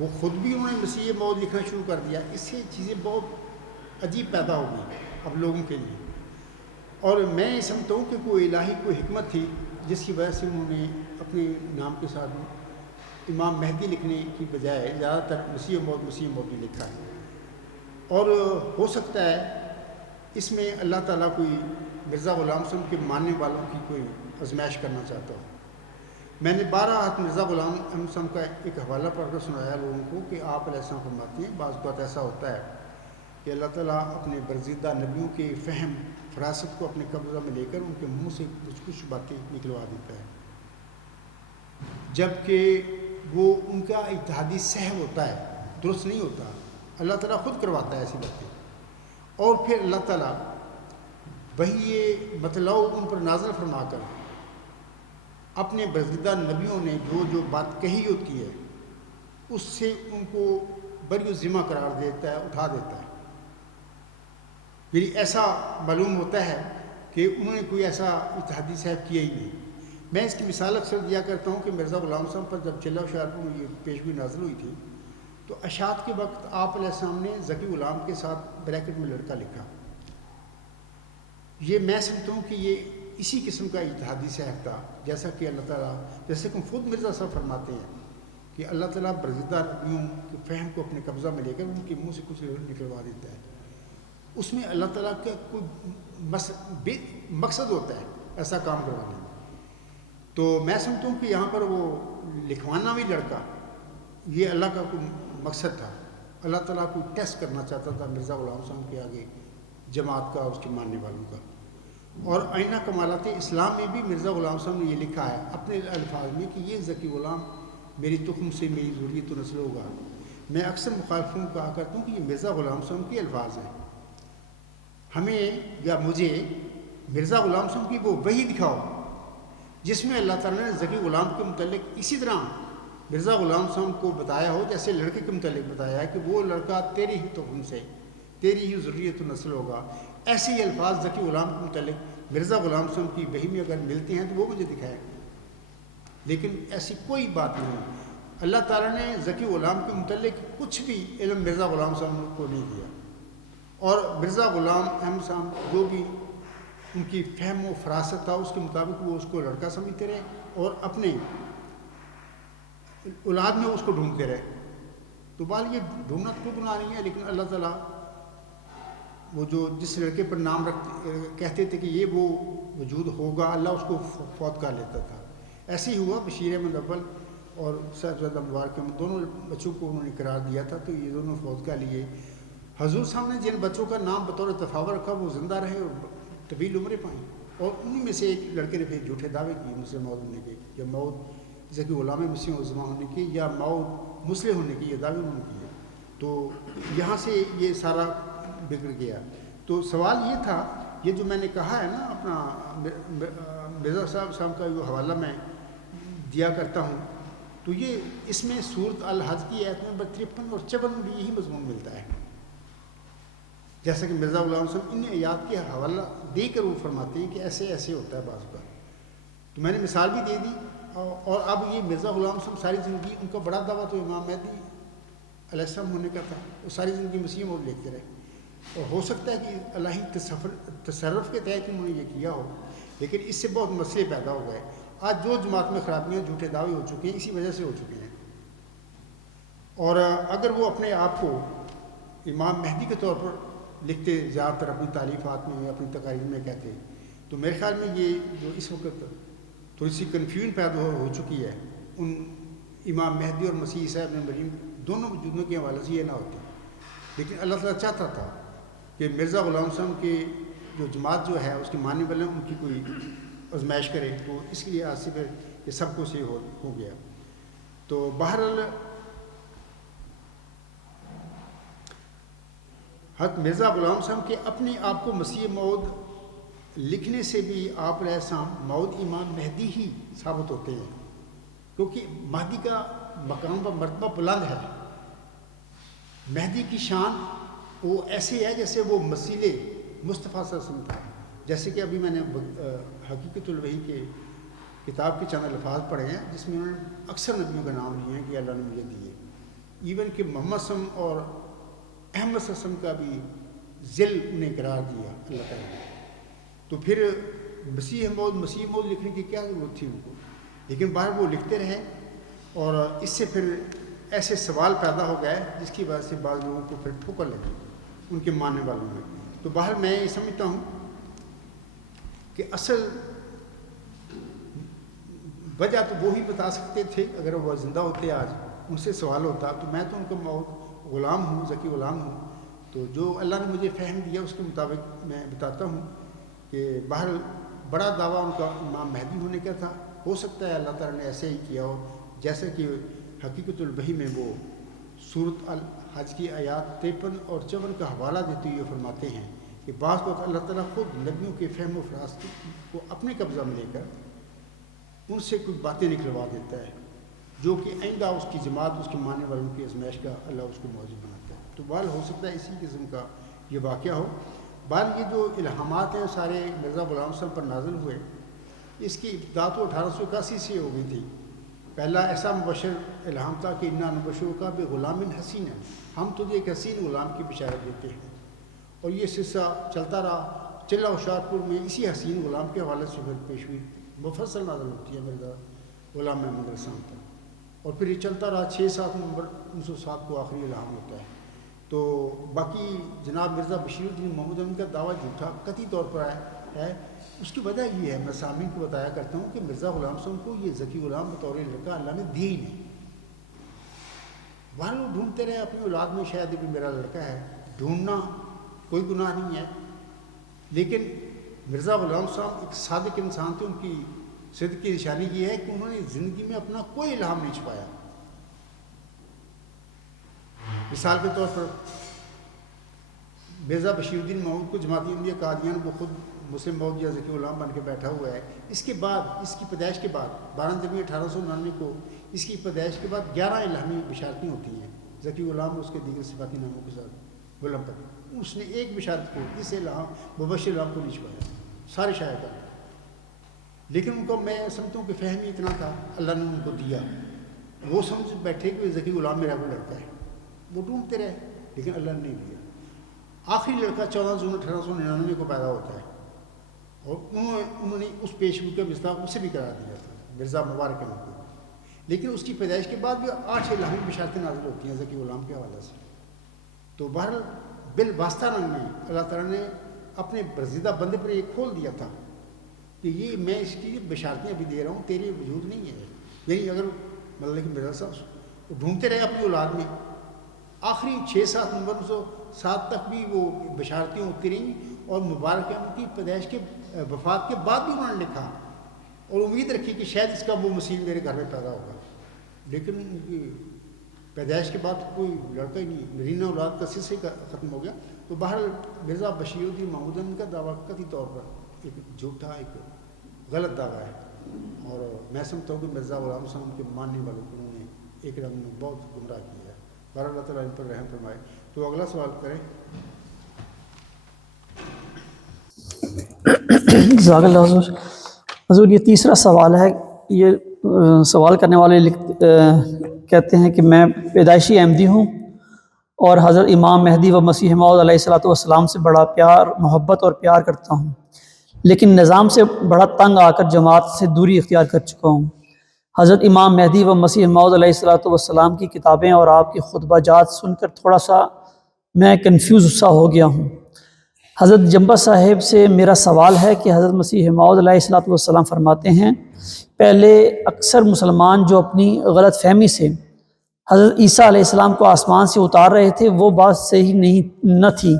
وہ خود بھی انہوں نے مسیح موعود لکھنا شروع کر دیا۔ اس سے چیزیں بہت عجیب پیدا ہو گئی اب لوگوں کے لیے، اور میں یہ سمجھتا ہوں کہ کوئی الہی کوئی حکمت تھی جس کی وجہ سے انہوں نے اپنے نام کے ساتھ امام مہدی لکھنے کی بجائے زیادہ تر مسیح موعود لکھا ہے۔ اور ہو سکتا ہے اس میں اللہ تعالیٰ کوئی مرزا غلام صاحب کے ماننے والوں کی کوئی آزمائش کرنا چاہتا ہو۔ میں نے 12 مرزا غلام احمد صاحب کا ایک حوالہ پڑھ کر سنایا لوگوں کو کہ آپ علیہ السلام فرماتے ہیں بعض اوقات ایسا ہوتا ہے کہ اللہ تعالیٰ اپنے برگزیدہ نبیوں کے فہم فراست کو اپنے قبضہ میں لے کر ان کے منہ سے کچھ باتیں نکلوا دیتا ہے، جب کہ وہ ان کا اجتہادی سہو ہوتا ہے، درست نہیں ہوتا، اللہ تعالیٰ خود کرواتا ہے ایسی باتیں، اور پھر اللہ تعالیٰ وہی یہ مطلع ان پر نازل فرما کر اپنے برگزیدہ نبیوں نے جو بات کہی ہوتی ہے اس سے ان کو بری ذمہ قرار دیتا ہے، اٹھا دیتا ہے۔ میری ایسا معلوم ہوتا ہے کہ انہوں نے کوئی ایسا اجتہادی صاحب کیا ہی نہیں۔ میں اس کی مثال اکثر دیا کرتا ہوں کہ مرزا غلام صاحب پر جب چلہ شعر میں یہ پیشگوئی نازل ہوئی تھی تو اشاعت کے وقت آپ علیہ السلام نے ذکی غلام کے ساتھ بریکٹ میں لڑکا لکھا۔ یہ میں سمجھتا ہوں کہ یہ اسی قسم کا اجتہادی صاحب تھا، جیسا کہ اللہ تعالیٰ، جیسے کہ خود مرزا صاحب فرماتے ہیں کہ اللہ تعالیٰ برگزیدہ نبیوں کے فہم کو اپنے قبضہ میں لے کر ان کے منہ سے کچھ نکلوا دیتا ہے۔ اس میں اللہ تعالیٰ کا کوئی مقصد ہوتا ہے ایسا کام کروانے میں۔ تو میں سمجھتا ہوں کہ یہاں پر وہ لکھوانا بھی لڑکا یہ اللہ کا کوئی مقصد تھا، اللہ تعالیٰ کو ٹیسٹ کرنا چاہتا تھا مرزا غلام صاحب کے آگے جماعت کا، اس کے ماننے والوں کا۔ اور آئینہ کمالات اسلام میں بھی مرزا غلام صاحب نے یہ لکھا ہے اپنے الفاظ میں کہ یہ ذکی غلام میری تخم سے میری ذریت و نسل ہوگا۔ میں اکثر مخالفوں کو کہا کرتا ہوں کہ یہ مرزا غلام صاحب کے الفاظ ہیں، ہمیں یا مجھے مرزا غلام صاحب کی وہ وحی دکھاؤ جس میں اللہ تعالیٰ نے ذکی غلام کے متعلق اسی طرح مرزا غلام صاحب کو بتایا ہو جیسے لڑکے کے متعلق بتایا ہے کہ وہ لڑکا تیری ہی تخم سے تیری ہی ذریت و نسل ہوگا۔ ایسے ہی الفاظ ذکی غلام کے متعلق مرزا غلام صاحب کی وحی میں اگر ملتے ہیں تو وہ مجھے دکھائے، لیکن ایسی کوئی بات نہیں۔ اللہ تعالیٰ نے ذکی غلام کے متعلق کچھ بھی علم مرزا غلام صاحب کو نہیں دیا، اور مرزا غلام احمد صاحب جو بھی ان کی فہم و فراست تھا اس کے مطابق وہ اس کو لڑکا سمجھتے رہے اور اپنے اولاد میں اس کو ڈھونڈتے رہے۔ تو بال یہ ڈھونڈنا تو گناہ نہیں ہے، لیکن اللہ تعالیٰ وہ جو جس لڑکے پر نام کہتے تھے کہ یہ وہ وجود ہوگا، اللہ اس کو فوت کر لیتا تھا۔ ایسے ہی ہوا بشیر احمد اول اور صاحبزادہ مبارک احمد دونوں بچوں کو انہوں نے قرار دیا تھا، تو یہ دونوں فوت کر لیے۔ حضور صاحب نے جن بچوں کا نام بطور تفاور رکھا وہ زندہ رہے اور طویل عمریں پائیں، اور انہی میں سے ایک لڑکے نے پھر جھوٹے دعوے کیے مسلم موعود ہونے کے، یا موعود ذکی غلام مسیح عظمہ ہونے کی، یا موعود مسلم ہونے کی، یہ دعوے انہوں نے کیے۔ تو یہاں سے یہ سارا بگڑ گیا۔ تو سوال یہ تھا، یہ جو میں نے کہا ہے نا اپنا مرزا صاحب کا جو حوالہ میں دیا کرتا ہوں، تو یہ اس میں سورۃ الحج کی آیت نمبر 53 اور 54 میں بھی یہی مضمون ملتا ہے، جیسا کہ مرزا غلام صاحب ان آیات کے حوالہ دے کر وہ فرماتے ہیں کہ ایسے ایسے ہوتا ہے بعض کا۔ تو میں نے مثال بھی دے دی، اور اب یہ مرزا غلام صاحب ساری زندگی ان کا بڑا دعویٰ تو امام مہدی علیہ السلام ہونے کا تھا، وہ ساری زندگی مسیح موعود لکھتے رہے، اور ہو سکتا ہے کہ الہی تصرف کے تحت انہوں نے یہ کیا ہو، لیکن اس سے بہت مسئلے پیدا ہو گئے۔ آج جو جماعت میں خرابیاں جھوٹے دعوے ہو چکے ہیں اسی وجہ سے ہو چکے ہیں، اور اگر وہ اپنے آپ کو امام مہدی کے طور پر لکھتے زیادہ تر اپنی تعلیفات میں اپنی تقاریر میں کہتے، تو میرے خیال میں یہ جو اس وقت تھوڑی سی کنفیوژن پیدا ہو چکی ہے ان امام مہدی اور مسیح عیسیٰ ابن مریم دونوں وجودوں کے حوالے سے یہ نہ ہوتی۔ لیکن اللہ تعالیٰ چاہتا تھا کہ مرزا غلام صاحب کے جو جماعت جو ہے اس کے ماننے والے ان کی کوئی آزمائش کرے، تو اس کے لیے آج سے پھر یہ سب کو سے ہو گیا۔ تو بہرحال حضرت مرزا غلام صاحب کے اپنے آپ کو مسیح موعود لکھنے سے بھی آپ علیہ السلام موعود امام مہدی ہی ثابت ہوتے ہیں، کیونکہ مہدی کا مقام و مرتبہ بلند ہے۔ مہدی کی شان وہ ایسے ہے جیسے وہ مسیل مصطفیٰ صلی اللہ علیہ وسلم تھا، جیسے کہ ابھی میں نے حقیقت الوحی کے کتاب کے چند الفاظ پڑھے ہیں جس میں انہوں نے اکثر نبیوں کا نام لیے ہیں کہ اللہ نے مجھے دیے، ایون کہ محمد صلی اللہ علیہ وسلم اور احمد صلی اللہ علیہ وسلم کا بھی ذل انہیں قرار دیا اللہ تعالیٰ نے۔ تو پھر مسیح موعود لکھنے کی کیا ضرورت تھی ان کو، لیکن باہر وہ لکھتے رہے، اور اس سے پھر ایسے سوال پیدا ہو گئے جس کی وجہ سے بعض لوگوں کو پھر ٹھوکر لگی ان کے ماننے والوں میں۔ تو بہر میں یہ سمجھتا ہوں کہ اصل وجہ تو وہی بتا سکتے تھے، اگر وہ زندہ ہوتے آج ان سے سوال ہوتا، تو میں تو ان کا غلام ہوں، ذکی غلام ہوں، تو جو اللہ نے مجھے فہم دیا اس کے مطابق میں بتاتا ہوں کہ بہر بڑا دعویٰ ان کا امام مہدی ہونے کا تھا. ہو سکتا ہے اللہ تعالیٰ نے ایسے ہی کیا ہو، جیسا کہ حقیقت البہی میں وہ سورۃ الحج کی آیات 53 اور 54 کا حوالہ دیتے ہوئے فرماتے ہیں کہ بعض وقت اللہ تعالیٰ خود نبیوں کے فہم و فراست کو اپنے قبضہ میں لے کر ان سے کچھ باتیں نکلوا دیتا ہے، جو کہ آئندہ اس کی جماعت، اس کے ماننے والوں کی آزمائش کا اللہ اس کو موجود بناتا ہے. تو بال ہو سکتا ہے اسی قسم کا یہ واقعہ ہو. بال یہ جو الہامات ہیں سارے مرزا غلام صاحب پر نازل ہوئے، اس کی ابتدا تو 1881 سے ہو گئی تھی. پہلا ایسا مبشر الہام تھا کہ انا نبشرک بغلام حسین، ہم تجھے ایک حسین غلام کی بشارت دیتے ہیں. اور یہ سلسلہ چلتا رہا. چلہ ہوشیارپور میں اسی حسین غلام کے حوالے سے پھر پیشوی مفصل نازل ہوتی ہے مرزا غلام محمد رسام پر، اور پھر یہ چلتا رہا. 6-7 نومبر 1907 کو آخری الہام ہوتا ہے. تو باقی جناب مرزا بشیر الدین محمود امین کا دعویٰ جھوٹا قطعی طور پر ہے. اس کی وجہ یہ ہے، میں سامعین کو بتایا کرتا ہوں کہ مرزا غلام صاحب کو یہ ذکی غلام بطور لڑکا اللہ نے دیا ہی نہیں. وہ ڈھونڈتے رہے اپنی اولاد میں، شاید بھی میرا لڑکا ہے. ڈھونڈنا کوئی گناہ نہیں ہے، لیکن مرزا غلام صاحب ایک صادق انسان تھے. ان کی صدق کی نشانی یہ ہے کہ انہوں نے زندگی میں اپنا کوئی الہام نہیں چھپایا. مثال کے طور پر مرزا بشیر الدین محمود کو جماعت احمدیہ قادیان وہ خود مسلم بہت یا ذکی غلام بن کے بیٹھا ہوا ہے. اس کے بعد، اس کی پیدائش کے بعد 12 جنوری 1899 کو اس کی پیدائش کے بعد 11 الہامی بشارتیں ہوتی ہیں ذکی غلام اور اس کے دیگر صفاتی ناموں کے ساتھ غلام پر. اس نے ایک بشارت کو، اس الہام مبشر الہام کو نہیں چھپایا، سارے شائع کر. لیکن ان کو میں سمجھتا ہوں کہ فہم ہی اتنا تھا اللہ نے ان کو دیا. وہ سمجھ بیٹھے کہ ذکی غلام میرا کوئی لڑکا ہے. وہ ڈھونڈتے رہے لیکن اللہ نے نہیں دیا. آخری لڑکا 14 جون 1899 کو پیدا ہوتا ہے، اور انہوں نے اس پیشگوئی کا مصداق اسے بھی قرار دیا تھا، مرزا مبارک احمد کو. لیکن اس کی پیدائش کے بعد بھی 8 الہامی بشارتیں نازل ہوتی ہیں ذکی غلام کے حوالے سے. تو بہرحال بالواسطہ رنگ میں اللہ تعالیٰ نے اپنے برزیدہ بندے پر یہ کھول دیا تھا کہ یہ میں اس کی بشارتیں ابھی دے رہا ہوں، تیرے وجود نہیں ہے. یعنی اگر مطلب کہ مرزا صاحب وہ ڈھونڈتے رہے اپنی اولاد میں، آخری 6-7 نومبر 1907 تک بھی وہ بشارتیں ہوتی رہیں. اور مبارک احمد کی پیدائش کے وفات کے بعد بھی انہوں نے لکھا اور امید رکھی کہ شاید اس کا وہ مسیح میرے گھر میں پیدا ہوگا. لیکن ان کی پیدائش کے بعد کوئی لڑکا ہی نہیں، نرینہ اولاد کا سلسلہ ختم ہو گیا. تو بہرحال مرزا بشیر الدین محمود امین کا دعویٰ قطعی طور پر ایک جھوٹا، ایک غلط دعویٰ ہے. اور میں سمجھتا ہوں کہ مرزا غلام صاحب کے ماننے والوں کو انہوں نے ایک رنگ میں بہت گمراہ کیا ہے. بہرحال اللہ تعالیٰ ان پر رحم فرمائے. تو اگلا سوال کریں. جزاک اللہ حضور. یہ تیسرا سوال ہے. یہ سوال کرنے والے کہتے ہیں کہ میں پیدائشی احمدی ہوں اور حضرت امام مہدی و مسیح موعود علیہ الصلوۃ والسلام سے بڑا محبت اور پیار کرتا ہوں، لیکن نظام سے بڑا تنگ آ کر جماعت سے دوری اختیار کر چکا ہوں. حضرت امام مہدی و مسیح موعود علیہ الصلوۃ والسلام کی کتابیں اور آپ کی خطبہ جات سن کر تھوڑا سا میں کنفیوز سا ہو گیا ہوں. حضرت جنبہ صاحب سے میرا سوال ہے کہ حضرت مسیح موعود علیہ الصلوۃ والسلام فرماتے ہیں، پہلے اکثر مسلمان جو اپنی غلط فہمی سے حضرت عیسیٰ علیہ السلام کو آسمان سے اتار رہے تھے، وہ بات صحیح نہ تھی،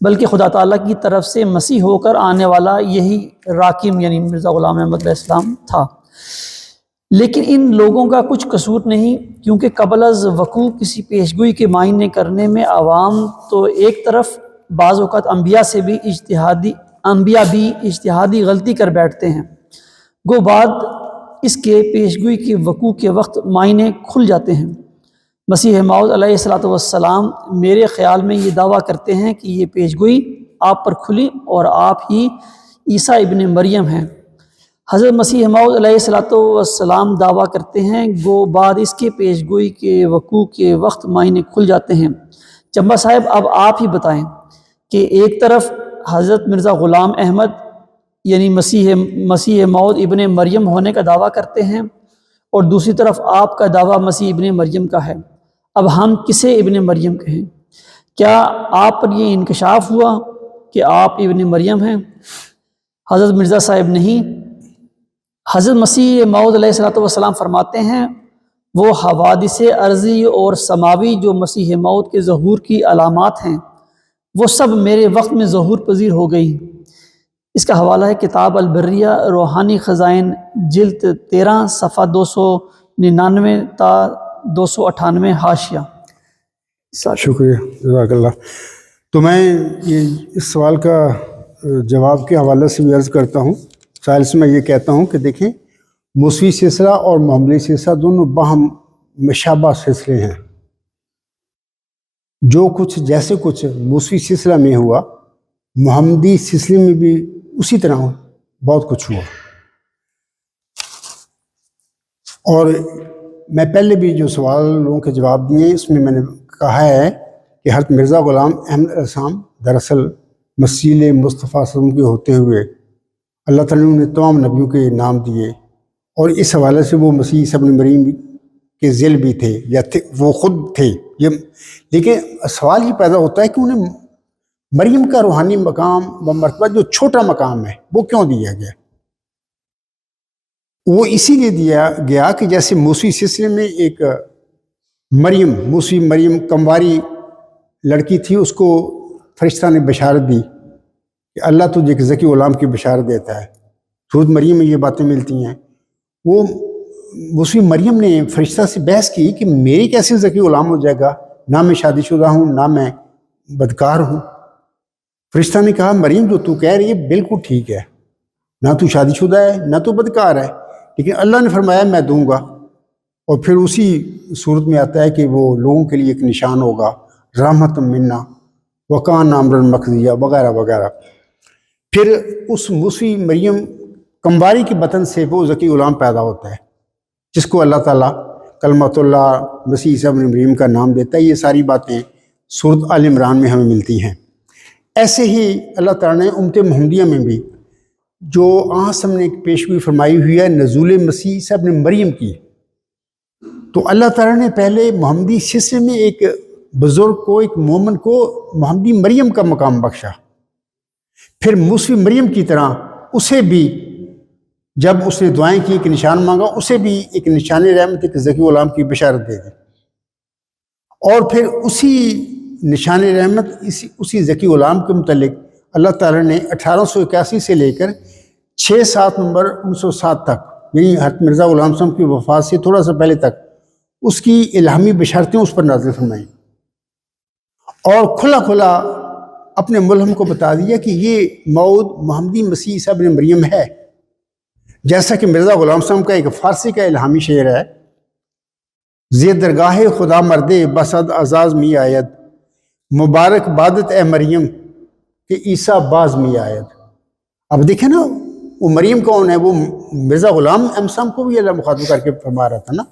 بلکہ خدا تعالیٰ کی طرف سے مسیح ہو کر آنے والا یہی راکم یعنی مرزا غلام احمد علیہ السلام تھا. لیکن ان لوگوں کا کچھ قصور نہیں، کیونکہ قبل از وقوع کسی پیشگوئی کے معائنے کرنے میں عوام تو ایک طرف، بعض اوقات انبیاء بھی اجتہادی غلطی کر بیٹھتے ہیں. گو بعد اس کے پیشگوئی کے وقوع کے وقت معائنے کھل جاتے ہیں. مسیح موعود علیہ الصلوۃ والسلام میرے خیال میں یہ دعویٰ کرتے ہیں کہ یہ پیشگوئی آپ پر کھلی اور آپ ہی عیسیٰ ابن مریم ہیں. حضرت مسیح موعود علیہ الصلوۃ والسلام دعویٰ کرتے ہیں گو بعد اس کے پیشگوئی کے وقوع کے وقت معائنے کھل جاتے ہیں. جنبہ صاحب اب آپ ہی بتائیں کہ ایک طرف حضرت مرزا غلام احمد یعنی مسیح موعود ابن مریم ہونے کا دعویٰ کرتے ہیں اور دوسری طرف آپ کا دعویٰ مسیح ابن مریم کا ہے. اب ہم کسے ابن مریم کہیں؟ کیا آپ پر یہ انکشاف ہوا کہ آپ ابن مریم ہیں، حضرت مرزا صاحب نہیں۔ حضرت مسیح موعود علیہ الصلوۃ والسلام فرماتے ہیں وہ حوادث ارضی اور سماوی جو مسیح موعود کے ظہور کی علامات ہیں وہ سب میرے وقت میں ظہور پذیر ہو گئی۔ اس کا حوالہ ہے کتاب البریہ روحانی خزائن جلد 13 صفحہ 299 تا 298 حاشیہ۔ شکریہ، جزاک اللہ۔ تو میں اس سوال کا جواب کے حوالے سے بھی عرض کرتا ہوں۔ سائل سے میں یہ کہتا ہوں کہ دیکھیں، موسوی سلسلہ اور محمدی سلسلہ دونوں باہم مشابہ سلسلے ہیں۔ جو کچھ جیسے کچھ موسوی سلسلہ میں ہوا، محمدی سلسلے میں بھی اسی طرح بہت کچھ ہوا۔ اور میں پہلے بھی جو سوالوں کے جواب دیے اس میں میں نے کہا ہے کہ حضرت مرزا غلام احمد الاسام دراصل مسیل مصطفیٰ صلی اللہ علیہ وسلم کے ہوتے ہوئے اللہ تعالیٰ نے تمام نبیوں کے نام دیے، اور اس حوالے سے وہ مسیح عیسیٰ ابن مریم کے ذیل بھی تھے یا وہ خود تھے۔ لیکن سوال یہ پیدا ہوتا ہے کہ انہیں مریم کا روحانی مقام و مرتبہ جو چھوٹا مقام ہے وہ کیوں دیا گیا؟ وہ اسی لیے دیا گیا کہ جیسے موسوی سلسلے میں ایک موسوی مریم کمواری لڑکی تھی، اس کو فرشتہ نے بشارت دی کہ اللہ تجھے ایک ذکی غلام کی بشارت دیتا ہے۔ سورۃ مریم میں یہ باتیں ملتی ہیں۔ وہ موسوی مریم نے فرشتہ سے بحث کی کہ میری کیسے ذکی غلام ہو جائے گا، نہ میں شادی شدہ ہوں نہ میں بدکار ہوں۔ فرشتہ نے کہا مریم جو تو کہہ رہی ہے بالکل ٹھیک ہے، نہ تو شادی شدہ ہے نہ تو بدکار ہے، لیکن اللہ نے فرمایا میں دوں گا۔ اور پھر اسی صورت میں آتا ہے کہ وہ لوگوں کے لیے ایک نشان ہوگا، رحمت منا وکان امرا مقضیہ وغیرہ وغیرہ۔ پھر اس موسوی مریم کمواری کے بطن سے وہ ذکی غلام پیدا ہوتا ہے جس کو اللہ تعالیٰ کلمۃ اللہ مسیح عیسیٰ ابن مریم کا نام دیتا ہے۔ یہ ساری باتیں سورۃ آل عمران میں ہمیں ملتی ہیں۔ ایسے ہی اللہ تعالیٰ نے امت محمدیہ میں بھی جو ہم نے ایک پیشگوئی فرمائی ہوئی ہے نزول مسیح عیسیٰ ابن مریم کی، تو اللہ تعالیٰ نے پہلے محمدی سلسلے میں ایک بزرگ کو، ایک مومن کو محمدی مریم کا مقام بخشا، پھر موسوی مریم کی طرح اسے بھی جب اس نے دعائیں کی، ایک نشان مانگا، اسے بھی ایک نشان رحمت ایک ذکی غلام کی بشارت دے دی۔ اور پھر اسی نشان رحمت اسی ذکی غلام کے متعلق اللہ تعالیٰ نے 1881 سے لے کر 6/7 نومبر 1907 تک، یعنی حضرت مرزا غلام صاحب کی وفات سے تھوڑا سا پہلے تک، اس کی الہامی بشارتیں اس پر نازل فرمائیں، اور کھلا کھلا اپنے ملہم کو بتا دیا کہ یہ موعود محمدی مسیح عیسیٰ ابن مریم ہے۔ جیسا کہ مرزا غلام صاحب کا ایک فارسی کا الہامی شعر ہے، زی درگاہ خدا مردے بسد اعزاز می آید، مبارک بادت اے مریم کہ عیسیٰ باز می آید۔ اب دیکھیں نا، وہ مریم کون ہے؟ وہ مرزا غلام احمد صاحب کو بھی اللہ مخاطب کر کے فرما رہا تھا نا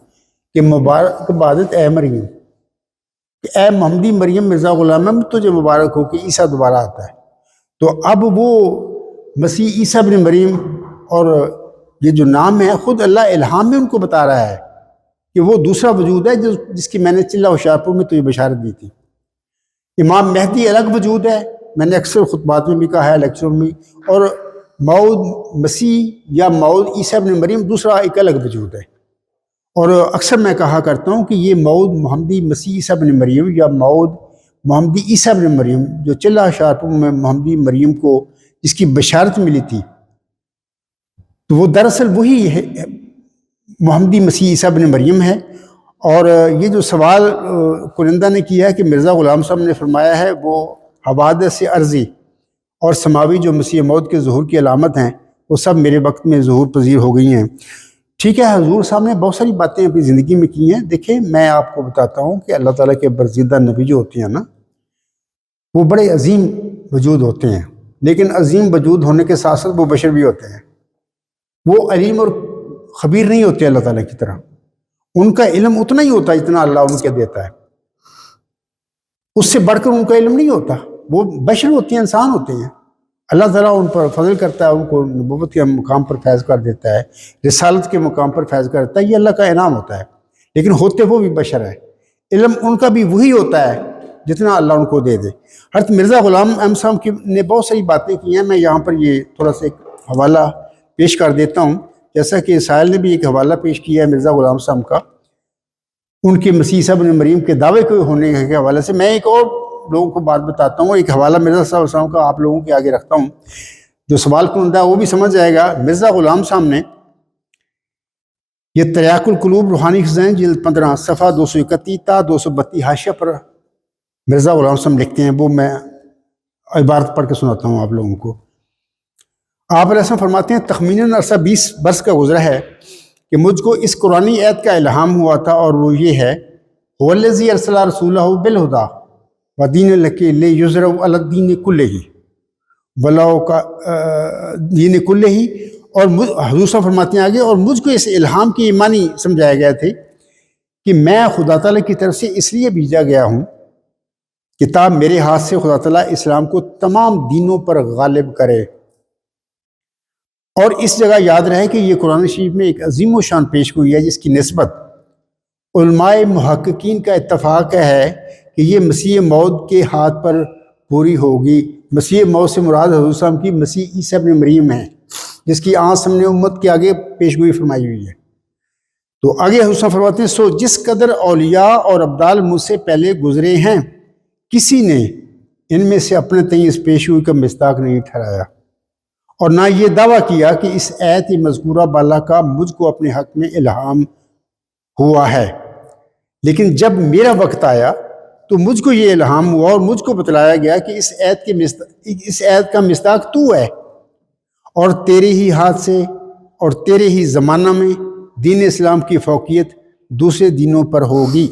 کہ مبارک بادت اے مریم، کہ اے محمدی مریم مرزا غلام احمد تجھے مبارک ہو کہ عیسیٰ دوبارہ آتا ہے۔ تو اب وہ مسیح عیسیٰ ابن مریم، اور یہ جو نام ہے خود اللہ الہام میں ان کو بتا رہا ہے کہ وہ دوسرا وجود ہے جس کی میں نے چلہ ہوشیارپور میں تجھے بشارت دی تھی۔ امام مہدی الگ وجود ہے، میں نے اکثر خطبات میں بھی کہا ہے، لیکچروں میں، اور موعود مسیح یا موعود عیسیٰ ابن مریم دوسرا ایک الگ وجود ہے۔ اور اکثر میں کہا کرتا ہوں کہ یہ موعود محمدی مسیح عیسیٰ ابن مریم یا موعود محمدی عیسیٰ ابن مریم جو چلہ ہوشیارپور میں محمدی مریم کو جس کی بشارت ملی تھی، تو وہ دراصل وہی ہے، محمدی مسیح عیسیٰ ابن مریم ہے۔ اور یہ جو سوال کنندہ نے کیا ہے کہ مرزا غلام صاحب نے فرمایا ہے وہ حوادث عرضی اور سماوی جو مسیح موعود کے ظہور کی علامت ہیں وہ سب میرے وقت میں ظہور پذیر ہو گئی ہیں۔ ٹھیک ہے، حضور صاحب نے بہت ساری باتیں اپنی زندگی میں کی ہیں۔ دیکھیں، میں آپ کو بتاتا ہوں کہ اللہ تعالیٰ کے برگزیدہ نبی جو ہوتے ہیں نا، وہ بڑے عظیم وجود ہوتے ہیں، لیکن عظیم وجود ہونے کے ساتھ ساتھ وہ بشر بھی ہوتے ہیں۔ وہ علیم اور خبیر نہیں ہوتے اللہ تعالیٰ کی طرح، ان کا علم اتنا ہی ہوتا ہے جتنا اللہ ان کے دیتا ہے، اس سے بڑھ کر ان کا علم نہیں ہوتا۔ وہ بشر ہوتے ہیں، انسان ہوتے ہیں، اللہ تعالیٰ ان پر فضل کرتا ہے، ان کو نبوت کے مقام پر فیض کر دیتا ہے، رسالت کے مقام پر فیض کرتا ہے، یہ اللہ کا انعام ہوتا ہے، لیکن ہوتے وہ بھی بشر ہے۔ علم ان کا بھی وہی ہوتا ہے جتنا اللہ ان کو دے دے۔ حضرت مرزا غلام احمد صاحب نے بہت ساری باتیں کی ہیں، میں یہاں پر یہ تھوڑا سا ایک حوالہ پیش کر دیتا ہوں، جیسا کہ سائل نے بھی ایک حوالہ پیش کیا ہے مرزا غلام صاحب کا، ان کے مسیح عیسیٰ ابن مریم کے دعوے کے ہونے کے حوالے سے۔ میں ایک اور لوگوں کو بات بتاتا ہوں، ایک حوالہ مرزا صاحب کا آپ لوگوں کے آگے رکھتا ہوں، جو سوال کنندہ ہے وہ بھی سمجھ جائے گا۔ مرزا غلام صاحب نے یہ تریاق القلوب روحانی خزائن جلد 15 صفحہ 231 تا 232 حاشیہ پر مرزا غلام صاحب لکھتے ہیں، وہ میں عبارت پڑھ کے سناتا ہوں آپ لوگوں کو۔ آپ علیہ السلام فرماتے ہیں تخمیناً عرصہ 20 برس کا گزرا ہے کہ مجھ کو اس قرآنی آیت کا الہام ہوا تھا، اور وہ یہ ہے هو الذی ارسل رسولہ بالہدی ودین الحق لیظہرہ علی الدین کلہ ولو کا دین کلہ، اور حضور صاحب فرماتے ہیں آگے، اور مجھ کو اس الہام کی معنی سمجھایا گیا تھے کہ میں خدا تعالیٰ کی طرف سے اس لیے بھیجا گیا ہوں، کتاب میرے ہاتھ سے خدا تعالیٰ اسلام کو تمام دینوں پر غالب کرے۔ اور اس جگہ یاد رہے کہ یہ قرآن شریف میں ایک عظیم و شان پیش ہوئی ہے، جس کی نسبت علماء محققین کا اتفاق ہے کہ یہ مسیح موعود کے ہاتھ پر پوری ہوگی۔ مسیح موعود سے مراد حضور صاحب کی مسیح عیسیٰ ابن مریم ہے، جس کی آنچ ہم نے امت کے آگے پیش گوئی فرمائی ہوئی ہے۔ تو آگے حضور صاحب فرماتے ہیں سو جس قدر اولیاء اور ابدال مجھ سے پہلے گزرے ہیں، کسی نے ان میں سے اپنے تئیں اس پیش گوئی کا مصداق نہیں ٹھہرایا، اور نہ یہ دعویٰ کیا کہ اس آیت مذکورہ بالا کا مجھ کو اپنے حق میں الہام ہوا ہے۔ لیکن جب میرا وقت آیا تو مجھ کو یہ الہام ہوا اور مجھ کو بتلایا گیا کہ اس آیت کا مصداق تو ہے، اور تیرے ہی ہاتھ سے اور تیرے ہی زمانہ میں دین اسلام کی فوقیت دوسرے دینوں پر ہوگی۔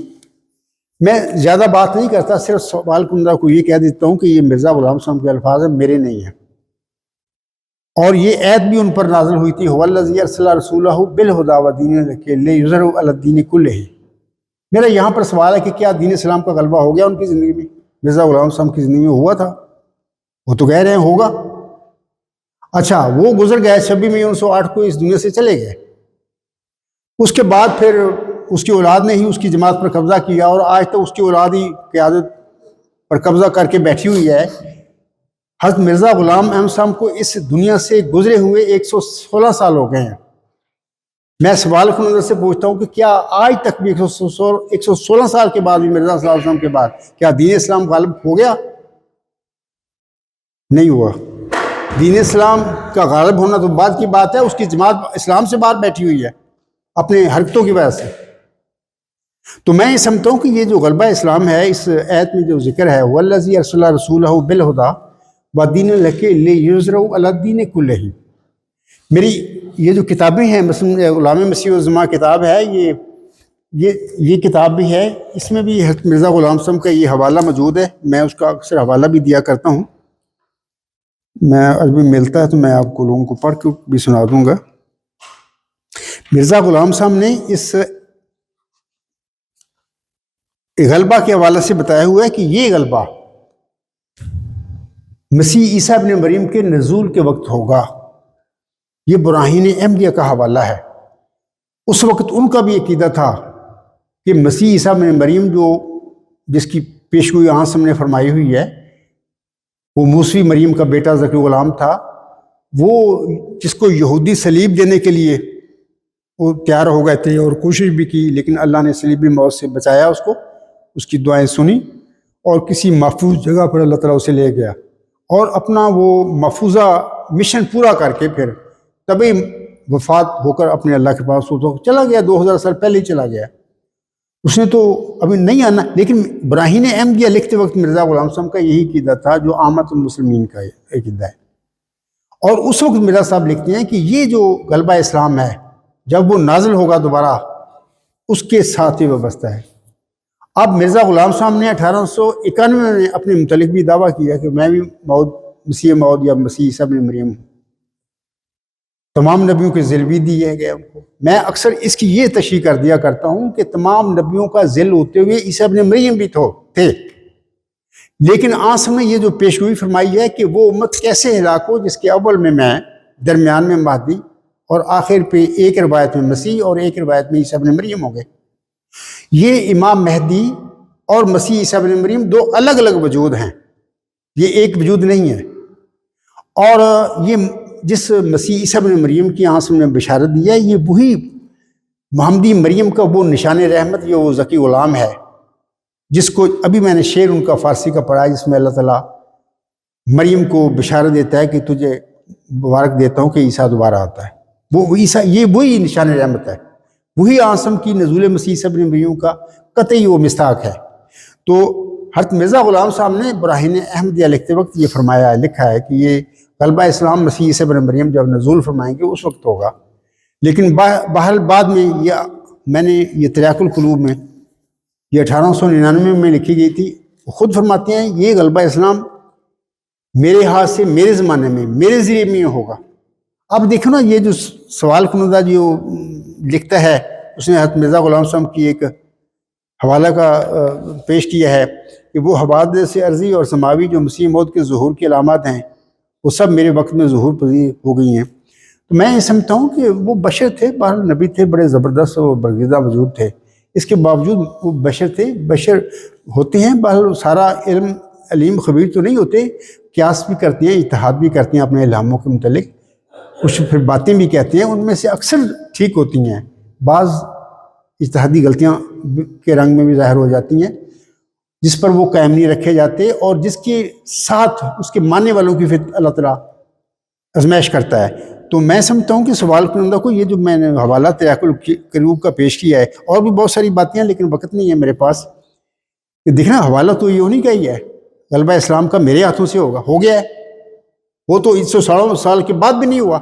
میں زیادہ بات نہیں کرتا، صرف سوال کنندہ کو یہ کہہ دیتا ہوں کہ یہ مرزا غلام صاحب کے الفاظ ہیں، میرے نہیں ہیں، اور یہ آیت بھی ان پر نازل ہوئی تھی هو الذی ارسل رسولہ بالہدی ودین الحق لیظہرہ علی الدین کلہ۔ میرا یہاں پر سوال ہے کہ کیا دین اسلام کا غلبہ ہو گیا ان کی زندگی میں؟ مرزا غلام صاحب کی زندگی میں ہوا تھا؟ وہ تو کہہ رہے ہیں ہوگا۔ اچھا، وہ گزر گئے 26 مئی 1908 کو اس دنیا سے چلے گئے، اس کے بعد پھر اس کی اولاد نے ہی اس کی جماعت پر قبضہ کیا، اور آج تک اس کی اولاد ہی قیادت پر قبضہ کر کے بیٹھی ہوئی ہے۔ حضرت مرزا غلام احمد صاحب کو اس دنیا سے گزرے ہوئے 116 سال ہو گئے ہیں۔ میں سوال کنندہ سے پوچھتا ہوں کہ کیا آج تک بھی 116 سال کے بعد بھی مرزا صلی اللہ علیہ وسلم کے بعد کیا دین اسلام غالب ہو گیا؟ نہیں ہوا۔ دین اسلام کا غالب ہونا تو بعد کی بات ہے، اس کی جماعت اسلام سے باہر بیٹھی ہوئی ہے اپنے حرکتوں کی وجہ سے۔ تو میں یہ سمجھتا ہوں کہ یہ جو غلبہ اسلام ہے، اس آیت میں جو ذکر ہے وَالَّذِي أَرْسَلَ رَسُولَهُ بِالْهُدَىٰ وَدِينِ الْحَقِّ لِيُظْهِرَهُ عَلَى الدِّينِ كُلِّهِ۔ میری یہ جو کتابیں ہیں، مثلا غلام مسیح الزمان کتاب ہے، یہ کتاب بھی ہے، اس میں بھی حضرت مرزا غلام صاحب کا یہ حوالہ موجود ہے۔ میں اس کا اکثر حوالہ بھی دیا کرتا ہوں، میں عربی ملتا ہے تو میں آپ کو لوگوں کو پڑھ کے بھی سنا دوں گا۔ مرزا غلام صاحب نے اس غلبہ کے حوالے سے بتایا ہوا ہے کہ یہ غلبہ مسیح عیسیٰ ابن مریم کے نزول کے وقت ہوگا۔ یہ براہین احمدیہ کا حوالہ ہے۔ اس وقت ان کا بھی عقیدہ تھا کہ مسیح عیسیٰ ابن مریم جس کی پیشگوئی آنچ ہم نے فرمائی ہوئی ہے، وہ موسوی مریم کا بیٹا ذکی غلام تھا، وہ جس کو یہودی صلیب دینے کے لیے وہ تیار ہو گئے تھے اور کوشش بھی کی، لیکن اللہ نے صلیبی موت سے بچایا اس کو، اس کی دعائیں سنی اور کسی محفوظ جگہ پر اللہ تعالیٰ اسے لے گیا، اور اپنا وہ محفوظہ مشن پورا کر کے پھر تبھی وفات ہو کر اپنے اللہ کے پاس چلا گیا۔ 2000 سال پہلے ہی چلا گیا، اس نے تو ابھی نہیں آنا۔ لیکن براہین احمدیہ لکھتے وقت مرزا غلام صاحب کا یہی عقیدہ تھا جو عامت المسلمین کا عقیدہ ہے، اور اس وقت مرزا صاحب لکھتے ہیں کہ یہ جو غلبہ اسلام ہے جب وہ نازل ہوگا دوبارہ، اس کے ساتھ ہی وابستہ ہے۔ اب مرزا غلام صاحب نے 1891 میں اپنے متعلق بھی دعویٰ کیا کہ میں بھی مسیح موعود یا مسیح عیسیٰ ابن مریم ہوں، تمام نبیوں کے ذیل بھی دیے گئے ان کو۔ میں اکثر اس کی یہ تشریح کر دیا کرتا ہوں کہ تمام نبیوں کا ذیل ہوتے ہوئے عیسیٰ ابن مریم بھی تھے، لیکن آنچ میں یہ جو پیشگوئی فرمائی ہے کہ وہ امت کیسے ہلاک ہو جس کے اول میں درمیان میں مہدی، اور آخر پہ ایک روایت میں مسیح اور ایک روایت میں عیسیٰ ابن مریم ہو گئے۔ یہ امام مہدی اور مسیح عیسیٰ ابن مریم دو الگ الگ وجود ہیں، یہ ایک وجود نہیں ہے۔ اور یہ جس مسیح عیسیٰ ابن مریم کی یہاں سے نے بشارت دی ہے، یہ وہی محمدی مریم کا وہ نشان رحمت، یہ وہ ذکی غلام ہے جس کو ابھی میں نے شعر ان کا فارسی کا پڑھا، جس میں اللہ تعالیٰ مریم کو بشارت دیتا ہے کہ تجھے مبارک دیتا ہوں کہ عیسیٰ دوبارہ آتا ہے۔ وہ عیسیٰ، یہ وہی نشان رحمت ہے، وہی آسم کی نزول مسیح عیسیٰ ابن مریم کا قطعی وہ مستاق ہے۔ تو حضرت مرزا غلام صاحب نے براہین احمدیہ لکھتے وقت یہ فرمایا، لکھا ہے کہ یہ غلبہ اسلام مسیح عیسیٰ ابن مریم جب نزول فرمائیں گے اس وقت ہوگا۔ لیکن بہرحال بعد میں میں نے یہ تریاق القلوب میں یہ 1899 میں لکھی گئی تھی، خود فرماتے ہیں یہ غلبہ اسلام میرے ہاتھ سے میرے زمانے میں میرے ذریعے میں ہوگا۔ اب دیکھو نا، یہ جو سوال کنندہ جو لکھتا ہے اس نے حضرت مرزا غلام صاحب کی ایک حوالہ کا پیش کیا ہے کہ وہ حوادث عرضی اور سماوی جو مسیح موت کے ظہور کی علامات ہیں وہ سب میرے وقت میں ظہور پذیر ہو گئی ہیں۔ تو میں یہ سمجھتا ہوں کہ وہ بشر تھے، بہرحال نبی تھے، بڑے زبردست اور برگزیدہ وجود تھے، اس کے باوجود وہ بشر تھے، بشر ہوتے ہیں، بہرحال سارا علیم خبیر تو نہیں ہوتے، قیاس بھی کرتے ہیں، اجتہاد بھی کرتے ہیں اپنے الہاموں کے متعلق، کچھ پھر باتیں بھی کہتے ہیں، ان میں سے اکثر ٹھیک ہوتی ہیں، بعض اجتہادی غلطیاں کے رنگ میں بھی ظاہر ہو جاتی ہیں جس پر وہ قائم نہیں رکھے جاتے، اور جس کے ساتھ اس کے ماننے والوں کی پھر اللہ تعالیٰ آزمائش کرتا ہے۔ تو میں سمجھتا ہوں کہ سوال کنندہ کو یہ جو میں نے حوالہ تریاق القلوب کا پیش کیا ہے، اور بھی بہت ساری باتیں ہیں لیکن وقت نہیں ہے میرے پاس، کہ دیکھنا حوالہ تو یہ نہیں کہی ہے غلبہ اسلام کا میرے ہاتھوں سے ہوگا، ہو گیا ہے، وہ تو 160 سال کے بعد بھی نہیں ہوا۔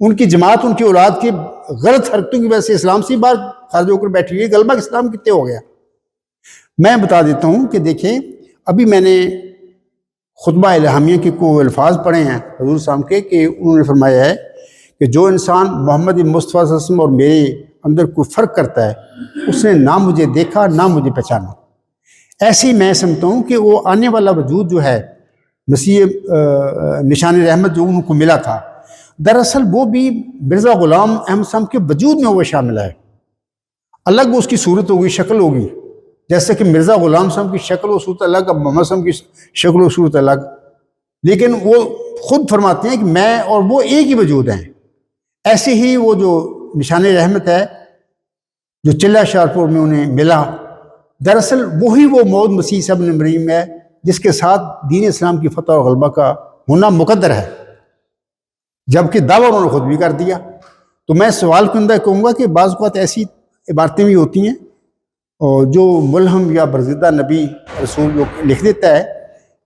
ان کی جماعت، ان کی اولاد کی غلط حرکتوں کی وجہ سے اسلام سے بار خارج ہو کر بیٹھی ہوئی ہے، غلبہ اسلام کتنے ہو گیا۔ میں بتا دیتا ہوں کہ دیکھیں، ابھی میں نے خطبہ الہامیہ کے کوئی الفاظ پڑھے ہیں حضور صاحب کے، کہ انہوں نے فرمایا ہے کہ جو انسان محمد مصطفیٰ صلی اللہ علیہ وسلم اور میرے اندر کوئی فرق کرتا ہے اس نے نہ مجھے دیکھا نہ مجھے پہچانا۔ ایسے ہی میں سمجھتا ہوں کہ وہ آنے والا وجود جو ہے مسیح نشان رحمت جو ان کو ملا تھا، دراصل وہ بھی مرزا غلام احمد صاحب کے وجود میں وہ شامل ہے، الگ اس کی صورت ہوگی، شکل ہوگی، جیسے کہ مرزا غلام صاحب کی شکل و صورت الگ، اب محمد صاحب کی شکل و صورت الگ، لیکن وہ خود فرماتے ہیں کہ میں اور وہ ایک ہی وجود ہیں۔ ایسے ہی وہ جو نشان رحمت ہے جو چلہ شارپور میں انہیں ملا، دراصل وہی وہ موعود مسیح عیسیٰ ابن مریم ہے جس کے ساتھ دین اسلام کی فتح اور غلبہ کا ہونا مقدر ہے، جبکہ دعویٰ انہوں نے خود بھی کر دیا۔ تو میں سوال کنندہ کہوں گا کہ بعض اوقات ایسی عبارتیں بھی ہوتی ہیں اور جو ملہم یا برزیدہ نبی رسول جو لکھ دیتا ہے،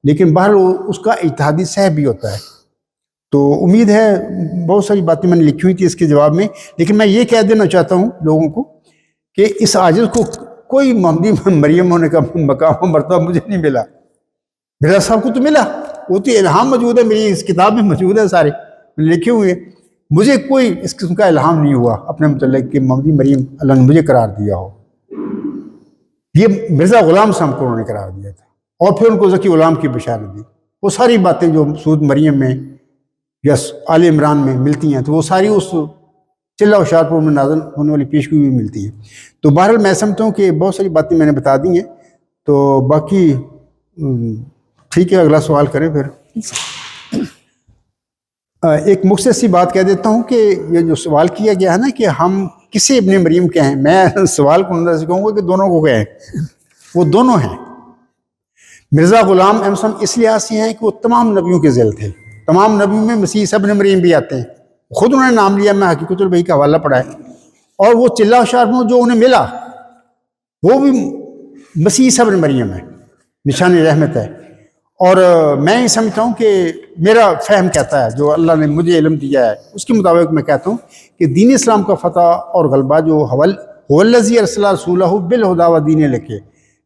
لیکن بہرحال اس کا اجتہادی صحب بھی ہوتا ہے۔ تو امید ہے بہت ساری باتیں میں نے لکھی ہوئی تھی اس کے جواب میں، لیکن میں یہ کہہ دینا چاہتا ہوں لوگوں کو کہ اس عاجز کو کوئی محمدی مریم ہونے کا مقام و مرتبہ مجھے نہیں ملا، مرزا صاحب کو تو ملا، وہ تو الہام موجود ہے، میری اس کتاب میں موجود ہے، سارے لکھے ہوئے، مجھے کوئی اس قسم کا الہام نہیں ہوا اپنے متعلق کہ محمدی مریم اللہ نے مجھے قرار دیا ہو۔ یہ مرزا غلام صاحب کو انہوں نے قرار دیا تھا، اور پھر ان کو ذکی غلام کی بشارت دی۔ وہ ساری باتیں جو سورۃ مریم میں یا آل عمران میں ملتی ہیں تو وہ ساری اس چلہ و شارپور میں نازل ہونے والی پیشگوئی بھی ملتی ہیں۔ تو بہرحال میں سمجھتا ہوں کہ بہت ساری باتیں میں نے بتا دی ہیں، تو باقی ٹھیک ہے، اگلا سوال کریں پھر۔ ایک مختصر سی بات کہہ دیتا ہوں کہ یہ جو سوال کیا گیا ہے نا کہ ہم کسے ابن مریم کہیں، میں سوال کنندہ سے کہوں گا کہ دونوں کو کہیں، وہ دونوں ہیں۔ مرزا غلام احمد صاحب اس لحاظ سے ہیں کہ وہ تمام نبیوں کے ذیل تھے، تمام نبیوں میں مسیح عیسیٰ ابن مریم بھی آتے ہیں، خود انہوں نے نام لیا، میں حقیقت البہی کا حوالہ پڑھا ہے، اور وہ چلہ و شارپور جو انہیں ملا وہ بھی مسیح عیسیٰ ابن مریم ہے، نشان رحمت ہے۔ اور میں یہ سمجھتا ہوں کہ میرا فہم کہتا ہے، جو اللہ نے مجھے علم دیا ہے اس کے مطابق میں کہتا ہوں کہ دین اسلام کا فتح اور غلبہ جو هو الذی ارسل رسولہ بالہدی ودین الحق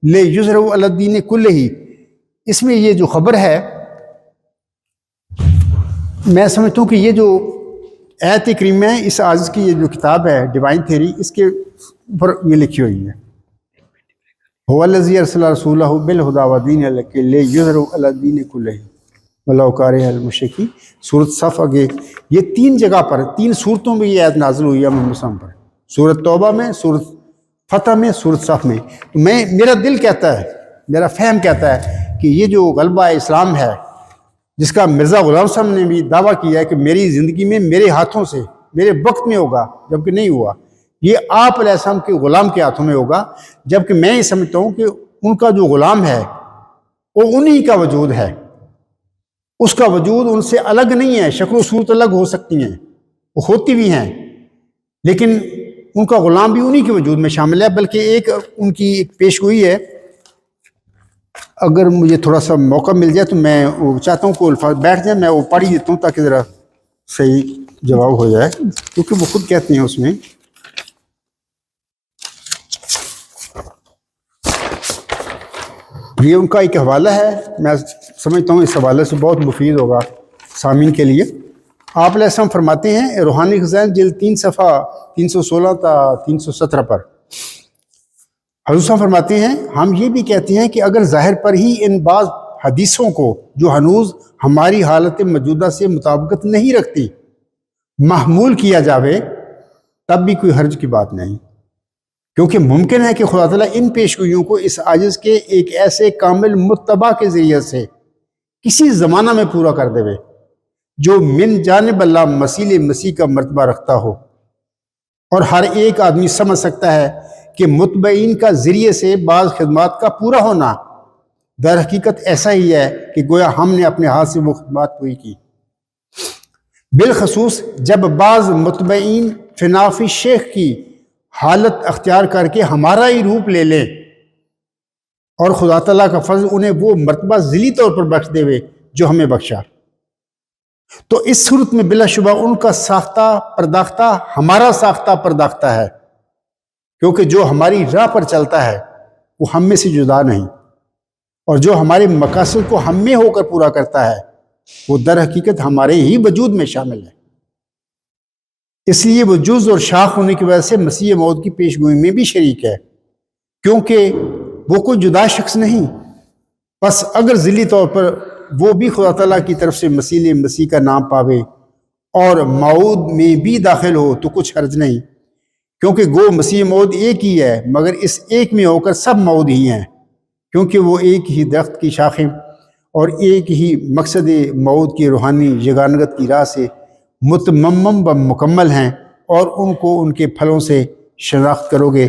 لیظہرہ علی الدین کلہ، اس میں یہ جو خبر ہے میں سمجھتا ہوں کہ یہ جو آیت کریمہ ہے، اس عاجز کی یہ جو کتاب ہے ڈیوائن تھیوری، اس کے اوپر یہ لکھی ہوئی ہے، هو الذی ارسل رسولہ بالہدی ودین الحق لیظہرہ علی الدین کلہ واللہ کارہ المشرکین۔ سورۃ صف آگے یہ 3 جگہ پر 3 صورتوں میں یہ آیت نازل ہوئی ہے محمد صلی اللہ علیہ وسلم پر، سورۃ توبہ میں، سورۃ فتح میں، سورۃ صف میں. تو میرا دل کہتا ہے، میرا فہم کہتا ہے کہ یہ جو غلبہ اسلام ہے، جس کا مرزا غلام صاحب نے بھی دعویٰ کیا ہے کہ میری زندگی میں میرے ہاتھوں سے میرے وقت میں ہوگا، جبکہ نہیں ہوا. یہ آپ علیہ السلام کے غلام کے ہاتھوں میں ہوگا، جبکہ میں یہ سمجھتا ہوں کہ ان کا جو غلام ہے وہ انہی کا وجود ہے. اس کا وجود ان سے الگ نہیں ہے. شکل و صورت الگ ہو سکتی ہیں، وہ ہوتی بھی ہیں، لیکن ان کا غلام بھی انہی کے وجود میں شامل ہے. بلکہ ایک ان کی ایک پیش گوئی ہے، اگر مجھے تھوڑا سا موقع مل جائے تو میں وہ چاہتا ہوں کہ الفاظ بیٹھ جائیں، میں وہ پڑھ ہی دیتا ہوں تاکہ ذرا صحیح جواب ہو جائے. کیونکہ وہ خود کہتے ہیں اس میں، یہ ان کا ایک حوالہ ہے، میں سمجھتا ہوں اس حوالے سے بہت مفید ہوگا سامعین کے لیے. آپ علیہ السلام فرماتے ہیں روحانی خزائن جلد 3 صفحہ 316 تا 317 پر، حضور صاحب فرماتے ہیں ہم یہ بھی کہتے ہیں کہ اگر ظاہر پر ہی ان بعض حدیثوں کو جو ہنوز ہماری حالت موجودہ سے مطابقت نہیں رکھتی محمول کیا جاوے تب بھی کوئی حرج کی بات نہیں، کیونکہ ممکن ہے کہ خدا تعالیٰ ان پیشگوئیوں کو اس عاجز کے ایک ایسے کامل متبع کے ذریعے سے کسی زمانہ میں پورا کر دے جو من جانب اللہ مسیح کا مرتبہ رکھتا ہو. اور ہر ایک آدمی سمجھ سکتا ہے کہ متبعین کا ذریعے سے بعض خدمات کا پورا ہونا در حقیقت ایسا ہی ہے کہ گویا ہم نے اپنے ہاتھ سے وہ خدمات پوری کی. بالخصوص جب بعض متبعین فنافی شیخ کی حالت اختیار کر کے ہمارا ہی روپ لے لیں اور خدا تعالیٰ کا فضل انہیں وہ مرتبہ ذیلی طور پر بخش دے جو ہمیں بخشا، تو اس صورت میں بلا شبہ ان کا ساختہ پرداختہ ہمارا ساختہ پرداختہ ہے، کیونکہ جو ہماری راہ پر چلتا ہے وہ ہم میں سے جدا نہیں، اور جو ہمارے مقاصد کو ہم میں ہو کر پورا کرتا ہے وہ در حقیقت ہمارے ہی وجود میں شامل ہے. اس لیے وہ جز اور شاخ ہونے کی وجہ سے مسیح موعود کی پیش گوئی میں بھی شریک ہے، کیونکہ وہ کوئی جدا شخص نہیں. بس اگر ذیلی طور پر وہ بھی خدا تعالیٰ کی طرف سے مسیح کا نام پاوے اور موعود میں بھی داخل ہو تو کچھ حرج نہیں، کیونکہ گو مسیح موعود ایک ہی ہے، مگر اس ایک میں ہو کر سب موعود ہی ہیں، کیونکہ وہ ایک ہی درخت کی شاخیں اور ایک ہی مقصد موعود کی روحانی یگانگت کی راہ سے متمم و مکمل ہیں، اور ان کو ان کے پھلوں سے شناخت کرو گے.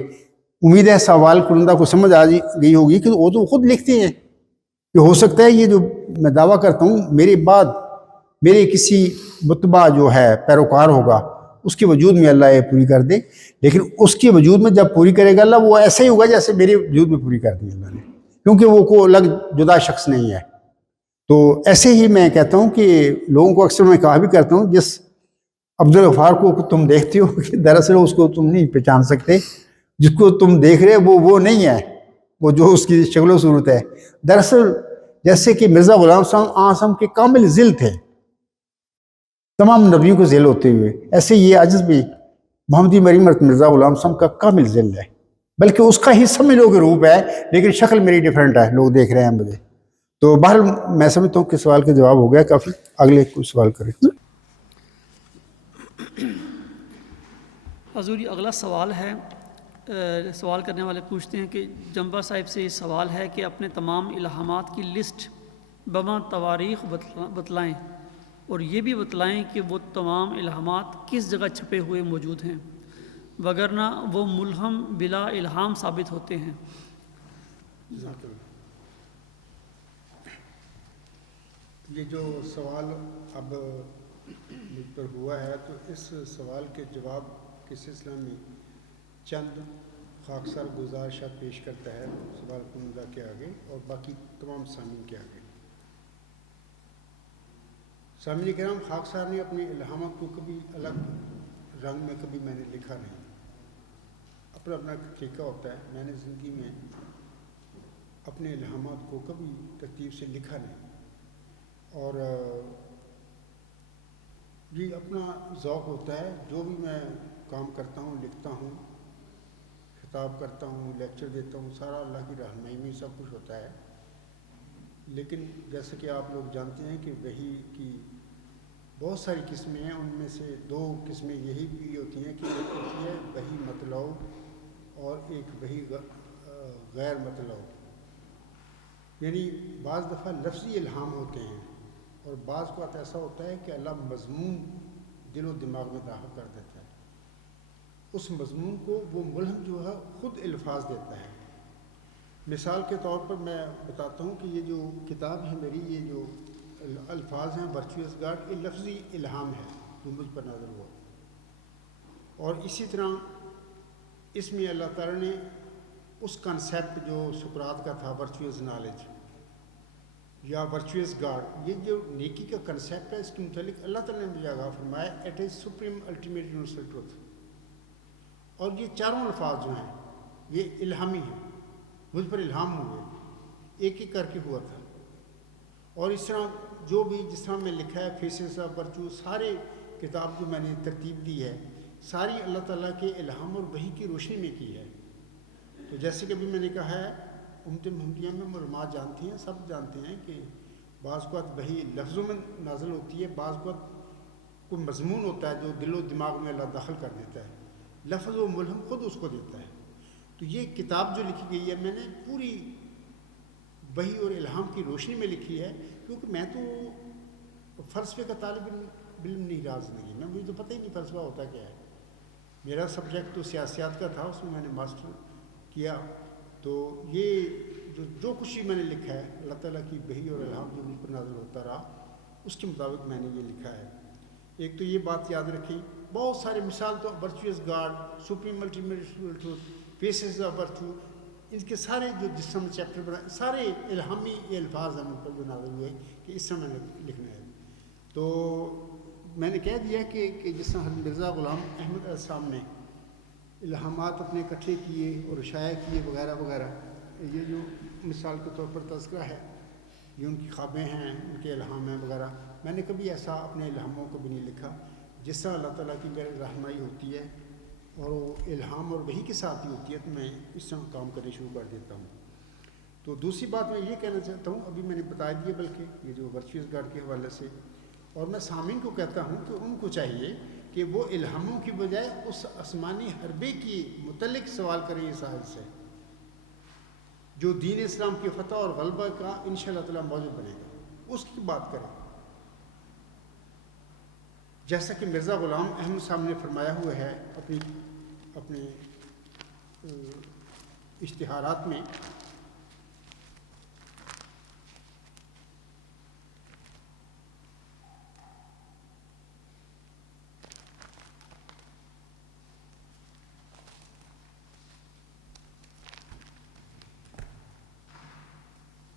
امید ہے سوال کنندہ کو سمجھ آ گئی ہوگی کہ وہ تو خود لکھتے ہیں کہ ہو سکتا ہے یہ جو میں دعویٰ کرتا ہوں میرے بعد میرے کسی متبع جو ہے پیروکار ہوگا اس کے وجود میں اللہ یہ پوری کر دے، لیکن اس کے وجود میں جب پوری کرے گا اللہ وہ ایسا ہی ہوگا جیسے میرے وجود میں پوری کر دی اللہ نے، کیونکہ وہ کوئی الگ جدا شخص نہیں ہے. تو ایسے ہی میں کہتا ہوں کہ لوگوں کو اکثر میں کہا بھی کرتا ہوں جس عبدالغفار کو تم دیکھتے ہو کہ دراصل اس کو تم نہیں پہچان سکتے، جس کو تم دیکھ رہے وہ نہیں ہے، وہ جو اس کی شکل و صورت ہے. دراصل جیسے کہ مرزا غلام صاحب کے کامل ذل تھے تمام نبیوں کو ذل ہوتے ہوئے، ایسے یہ عجز بھی محمدی مریمت مرزا غلام صاحب کا کامل ذل ہے، بلکہ اس کا ہی سمجھ لو کہ روپ ہے، لیکن شکل میری ڈیفرنٹ ہے، لوگ دیکھ رہے ہیں مجھے. تو بہرحال میں سمجھتا ہوں کہ سوال کا جواب ہو گیا کافی. اگلے کوئی سوال کریں. حضور یہ اگلا سوال ہے، سوال کرنے والے پوچھتے ہیں کہ جمبا صاحب سے یہ سوال ہے کہ اپنے تمام الہامات کی لسٹ بما تواریخ بتلائیں، اور یہ بھی بتلائیں کہ وہ تمام الہامات کس جگہ چھپے ہوئے موجود ہیں، وگرنہ وہ ملہم بلا الہام ثابت ہوتے ہیں. یہ جو سوال اب مجھ پر ہوا ہے تو اس سوال کے جواب کے سلسلہ میں چند خاکسار گزارشات پیش کرتا ہے سوال کنندہ کے آگے اور باقی تمام سامعین کے آگے. سامعین کرام، خاکسار نے اپنے الہامات کو کبھی الگ رنگ میں کبھی میں نے لکھا نہیں، اپنا اپنا طریقہ ہوتا ہے. میں نے زندگی میں اپنے الہامات کو کبھی ترتیب سے لکھا نہیں، اور یہ اپنا ذوق ہوتا ہے. جو بھی میں کام کرتا ہوں، لکھتا ہوں، خطاب کرتا ہوں، لیکچر دیتا ہوں، سارا اللہ کی رہنمائی میں سب کچھ ہوتا ہے. لیکن جیسا کہ آپ لوگ جانتے ہیں کہ وحی کی بہت ساری قسمیں ہیں، ان میں سے 2 قسمیں یہی بھی ہوتی ہیں کہ ایک ہوتی ہے وحی مطلع اور ایک وہی غیر مطلب، یعنی بعض دفعہ لفظی الہام ہوتے ہیں اور بعض اوقات ایسا ہوتا ہے کہ اللہ مضمون دل و دماغ میں داخل کر دیتا ہے، اس مضمون کو وہ ملہم جو ہے خود الفاظ دیتا ہے۔ مثال کے طور پر میں بتاتا ہوں کہ یہ جو کتاب ہے میری، یہ جو الفاظ ہیں ورچوئس گاڈ، یہ لفظی الہام ہے جو مجھ پر نازل ہوا، اور اسی طرح اس میں اللہ تعالیٰ نے اس کنسیپٹ جو سقراط کا تھا ورچوئس نالج یا ورچوئس گاڈ، یہ جو نیکی کا کنسیپٹ ہے، اس کے متعلق اللہ تعالیٰ نے مجھے آگاہ فرمایا it is supreme ultimate universal truth, اور یہ چاروں الفاظ جو ہیں یہ الہامی ہیں، مجھ پر الہام ہوئے، ایک ایک کر کے ہوا تھا، اور اس طرح جو بھی جس طرح میں لکھا ہے فیسز آف ورچو، سارے کتاب جو میں نے ترتیب دی ہے ساری اللہ تعالیٰ کے الہام اور وحی کی روشنی میں کی ہے۔ تو جیسے کہ ابھی میں نے کہا ہے امت محمدیہ میں علماء جانتے ہیں، سب جانتے ہیں کہ بعض اوقات وحی لفظوں میں نازل ہوتی ہے، بعض اوقات کوئی مضمون ہوتا ہے جو دل و دماغ میں اللہ داخل کر دیتا ہے، لفظ و ملہم خود اس کو دیتا ہے۔ تو یہ کتاب جو لکھی گئی ہے میں نے پوری وحی اور الہام کی روشنی میں لکھی ہے، کیونکہ میں تو فلسفے کا طالب علم نہیں رہا زندگی میں، مجھے تو پتہ ہی نہیں فلسفہ ہوتا کیا ہے۔ میرا سبجیکٹ تو سیاسیات کا تھا، اس میں نے ماسٹر کیا، تو یہ جو کچھ بھی میں نے لکھا ہے اللہ تعالیٰ کی وحی اور الہام جو مجھ پر نازل ہوتا رہا اس کے مطابق میں نے یہ لکھا ہے۔ ایک تو یہ بات یاد رکھیں، بہت سارے مثال تو virtuous God, supreme ultimate truth, faces of virtue, ان کے سارے جو جس طرح چیپٹر بنائے سارے الہامی یہ الفاظ ہیں ان پر جو نازل ہوئے کہ اس طرح میں نے لکھنا ہے۔ تو میں نے کہہ دیا کہ جس طرح حضرت مرزا غلام احمد علیہ السلام نے الہامات اپنے اکٹھے کیے اور شائع کیے وغیرہ وغیرہ، یہ جو مثال کے طور پر تذکرہ ہے، یہ ان کی خوابیں ہیں، ان کے الہام ہیں وغیرہ، میں نے کبھی ایسا اپنے الہاموں کو بھی نہیں لکھا۔ جس طرح اللہ تعالیٰ کی میرے رہنمائی ہوتی ہے اور وہ الہام اور وحی کے ساتھ ہی ہوتی ہے تو میں اس طرح کام کرنے شروع کر دیتا ہوں۔ تو دوسری بات میں یہ کہنا چاہتا ہوں، ابھی میں نے بتا دیا بلکہ یہ جو ورچوئس گاڈ کے حوالے سے، اور میں سامعین کو کہتا ہوں کہ ان کو چاہیے کہ وہ الہاموں کی بجائے اس آسمانی حربے کی متعلق سوال کریں اس آیت سے، جو دین اسلام کی فتح اور غلبہ کا انشاءاللہ تعالیٰ موجب بنے گا، اس کی بات کریں۔ جیسا کہ مرزا غلام احمد صاحب نے فرمایا ہوا ہے اپنے اشتہارات میں،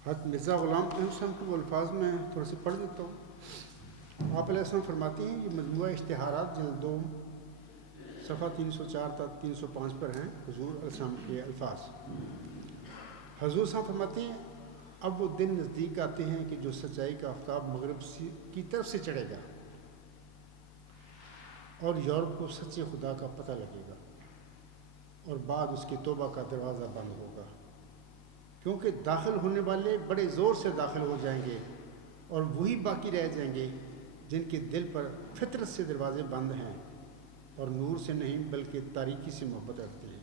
حضرت مرزا غلام احمد صاحب کے وہ الفاظ میں تھوڑے سے پڑھ دیتا ہوں۔ آپ علیہ السلام فرماتے ہیں، یہ مجموعہ اشتہارات جلد 2 صفحہ 304 تا 305 پر ہیں، حضور علیہ السلام کے الفاظ۔ حضور صاحب فرماتے ہیں، اب وہ دن نزدیک آتے ہیں کہ جو سچائی کا آفتاب مغرب کی طرف سے چڑھے گا اور یورپ کو سچے خدا کا پتہ لگے گا، اور بعد اس کی توبہ کا دروازہ بند ہوگا، کیونکہ داخل ہونے والے بڑے زور سے داخل ہو جائیں گے اور وہی باقی رہ جائیں گے جن کے دل پر فطرت سے دروازے بند ہیں اور نور سے نہیں بلکہ تاریکی سے محبت رکھتے ہیں۔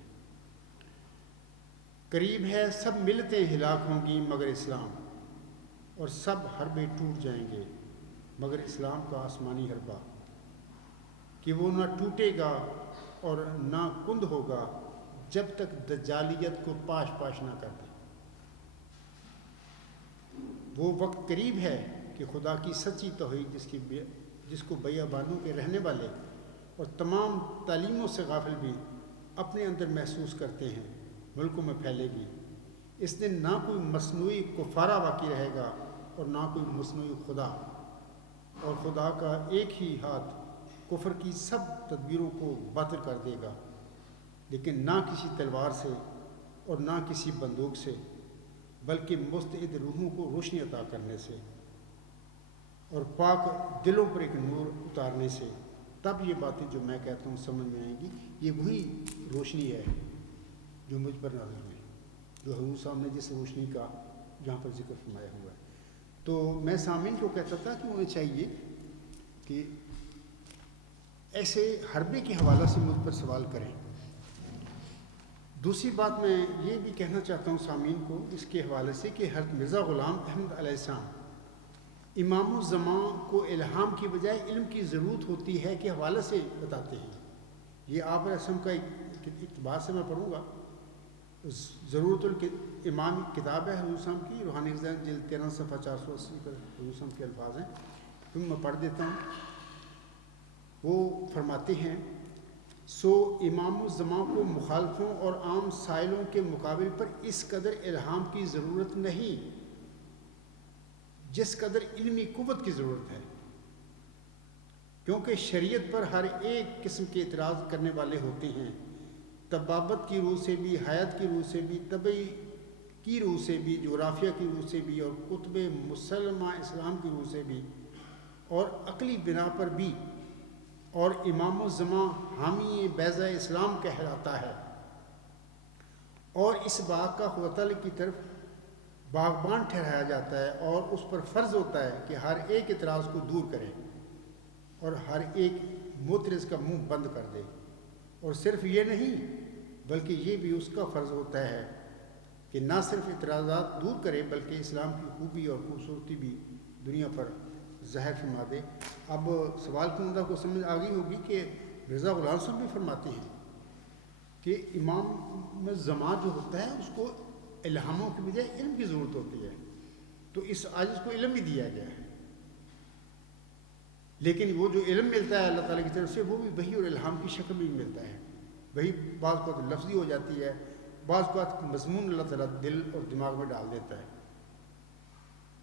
قریب ہے سب ملتیں ہلاک ہوں گی مگر اسلام، اور سب حربے ٹوٹ جائیں گے مگر اسلام کا آسمانی حربہ، کہ وہ نہ ٹوٹے گا اور نہ کند ہوگا جب تک دجالیت کو پاش پاش نہ کر دے۔ وہ وقت قریب ہے کہ خدا کی سچی توحید جس کو بیابانوں کے رہنے والے اور تمام تعلیموں سے غافل بھی اپنے اندر محسوس کرتے ہیں ملکوں میں پھیلے گی۔ اس دن نہ کوئی مصنوعی کفارہ باقی رہے گا اور نہ کوئی مصنوعی خدا، اور خدا کا ایک ہی ہاتھ کفر کی سب تدبیروں کو باطل کر دے گا، لیکن نہ کسی تلوار سے اور نہ کسی بندوق سے، بلکہ مستعد روحوں کو روشنی عطا کرنے سے اور پاک دلوں پر ایک نور اتارنے سے۔ تب یہ باتیں جو میں کہتا ہوں سمجھ میں آئیں گی۔ یہ وہی روشنی ہے جو مجھ پر نازل ہوئی، جو حضور صاحب نے جس روشنی کا جہاں پر ذکر فرمایا ہوا ہے۔ تو میں سامعین کو کہتا تھا کہ انہیں چاہیے کہ ایسے حربے کے حوالے سے مجھ پر سوال کریں۔ دوسری بات میں یہ بھی کہنا چاہتا ہوں سامعین کو اس کے حوالے سے کہ حضرت مرزا غلام احمد علیہ السلام امام الزمان کو الہام کی بجائے علم کی ضرورت ہوتی ہے کے حوالے سے بتاتے ہیں. یہ آپ علیہ السلام کا اقتباس سے میں پڑھوں گا. ضرورت الامام کتاب ہے حضور صاحب کی، روحانی خزانہ جلد 13 صفحہ 480 پر حضور صاحب کے الفاظ ہیں. میں پڑھ دیتا ہوں. وہ فرماتے ہیں سو امام الزمان کو مخالفوں اور عام سائلوں کے مقابل پر اس قدر الہام کی ضرورت نہیں جس قدر علمی قوت کی ضرورت ہے، کیونکہ شریعت پر ہر ایک قسم کے اعتراض کرنے والے ہوتے ہیں، طبابت کی روح سے بھی، حیات کی روح سے بھی، طبعی کی روح سے بھی، جغرافیہ کی روح سے بھی، اور کتب مسلمہ اسلام کی روح سے بھی، اور عقلی بنا پر بھی. اور امام الزمان حامی بیضہ اسلام کہلاتا ہے، اور اس باغ کا خدا تعالی کی طرف باغبان ٹھہرایا جاتا ہے، اور اس پر فرض ہوتا ہے کہ ہر ایک اعتراض کو دور کرے اور ہر ایک معترض کا منہ بند کر دے. اور صرف یہ نہیں بلکہ یہ بھی اس کا فرض ہوتا ہے کہ نہ صرف اعتراضات دور کرے بلکہ اسلام کی خوبی اور خوبصورتی بھی دنیا پر ظاہر فرما دے. اب سوال کی عمدہ کو سمجھ آ گئی ہوگی کہ مرزا غلام صاحب بھی فرماتے ہیں کہ امام زمان جو ہوتا ہے اس کو الہاموں کی بجائے علم کی ضرورت ہوتی ہے، تو اس عاجز کو علم بھی دیا گیا ہے. لیکن وہ جو علم ملتا ہے اللہ تعالیٰ کی طرف سے وہ بھی وحی اور الہام کی شکل میں ملتا ہے. وہی بعض کو لفظی ہو جاتی ہے، بعض کو مضمون اللہ تعالیٰ دل اور دماغ میں ڈال دیتا ہے.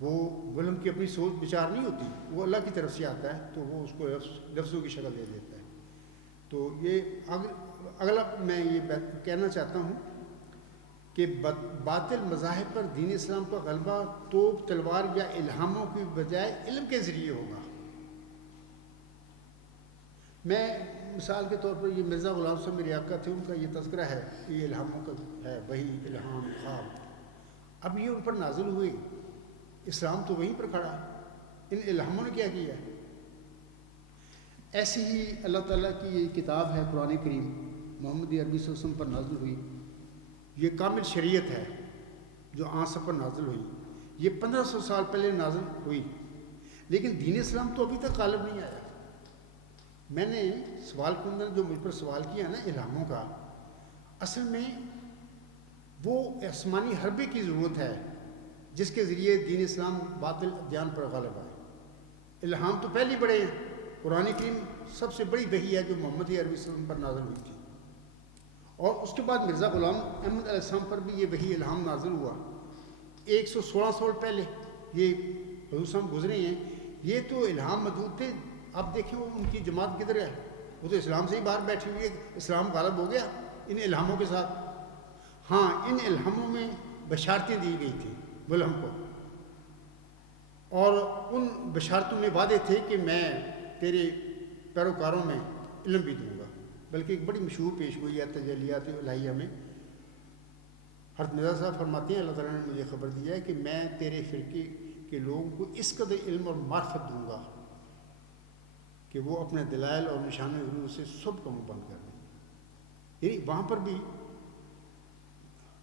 وہ علم کی اپنی سوچ بچار نہیں ہوتی، وہ اللہ کی طرف سے آتا ہے تو وہ اس کو لفظوں کی شکل دے دیتا ہے. تو یہ اگلا میں یہ کہنا چاہتا ہوں کہ باطل مذاہب پر دین اسلام کا غلبہ توپ تلوار یا الہاموں کی بجائے علم کے ذریعے ہوگا. میں مثال کے طور پر یہ مرزا غلام صاحب میرے آقا تھے، ان کا یہ تذکرہ ہے کہ یہ الہاموں کا ہے، وہی الہام خواب. اب یہ ان پر نازل ہوئی، اسلام تو وہیں پر کھڑا، ان الہاموں نے کیا کیا؟ ایسی ہی اللہ تعالیٰ کی یہ کتاب ہے قرآن کریم، محمد عربی صلی اللہ علیہ وسلم پر نازل ہوئی. یہ کامل شریعت ہے جو آن سب پر نازل ہوئی. یہ 1500 سال پہلے نازل ہوئی، لیکن دین اسلام تو ابھی تک غالب نہیں آیا. میں نے سوال کے اندر جو مجھ پر سوال کیا نا الہاموں کا، اصل میں وہ آسمانی حربے کی ضرورت ہے جس کے ذریعے دین اسلام باطل ادیان پر غالب آئے. الہام تو پہلے بڑے ہیں. قرآن کریم سب سے بڑی وحی ہے جو محمد عربی صلی اللہ علیہ وسلم پر نازل ہوئی تھی، اور اس کے بعد مرزا غلام احمد علیہ السلام پر بھی یہ وحی الہام نازل ہوا 116 سال پہلے. یہ حضور صاحب گزرے ہیں، یہ تو الہام موجود تھے. اب دیکھیں وہ ان کی جماعت کدھر ہے، وہ تو اسلام سے ہی باہر بیٹھی ہوئی ہے. اسلام غالب ہو گیا ان الہاموں کے ساتھ. ہاں، ان الہاموں میں بشارتیں دی گئی تھیں غلام کو، اور ان بشارتوں میں وعدے تھے کہ میں تیرے پیروکاروں میں علم بھی دوں گا. بلکہ ایک بڑی مشہور پیش گوئی ہے تجلیات الہیہ میں. حضرت مرزا صاحب فرماتے ہیں اللہ تعالیٰ نے مجھے خبر دیا ہے کہ میں تیرے فرقے کے لوگوں کو اس قدر علم اور معرفت دوں گا کہ وہ اپنے دلائل اور نشان حضور سے سب کو منہ بند کر دیں. یعنی وہاں پر بھی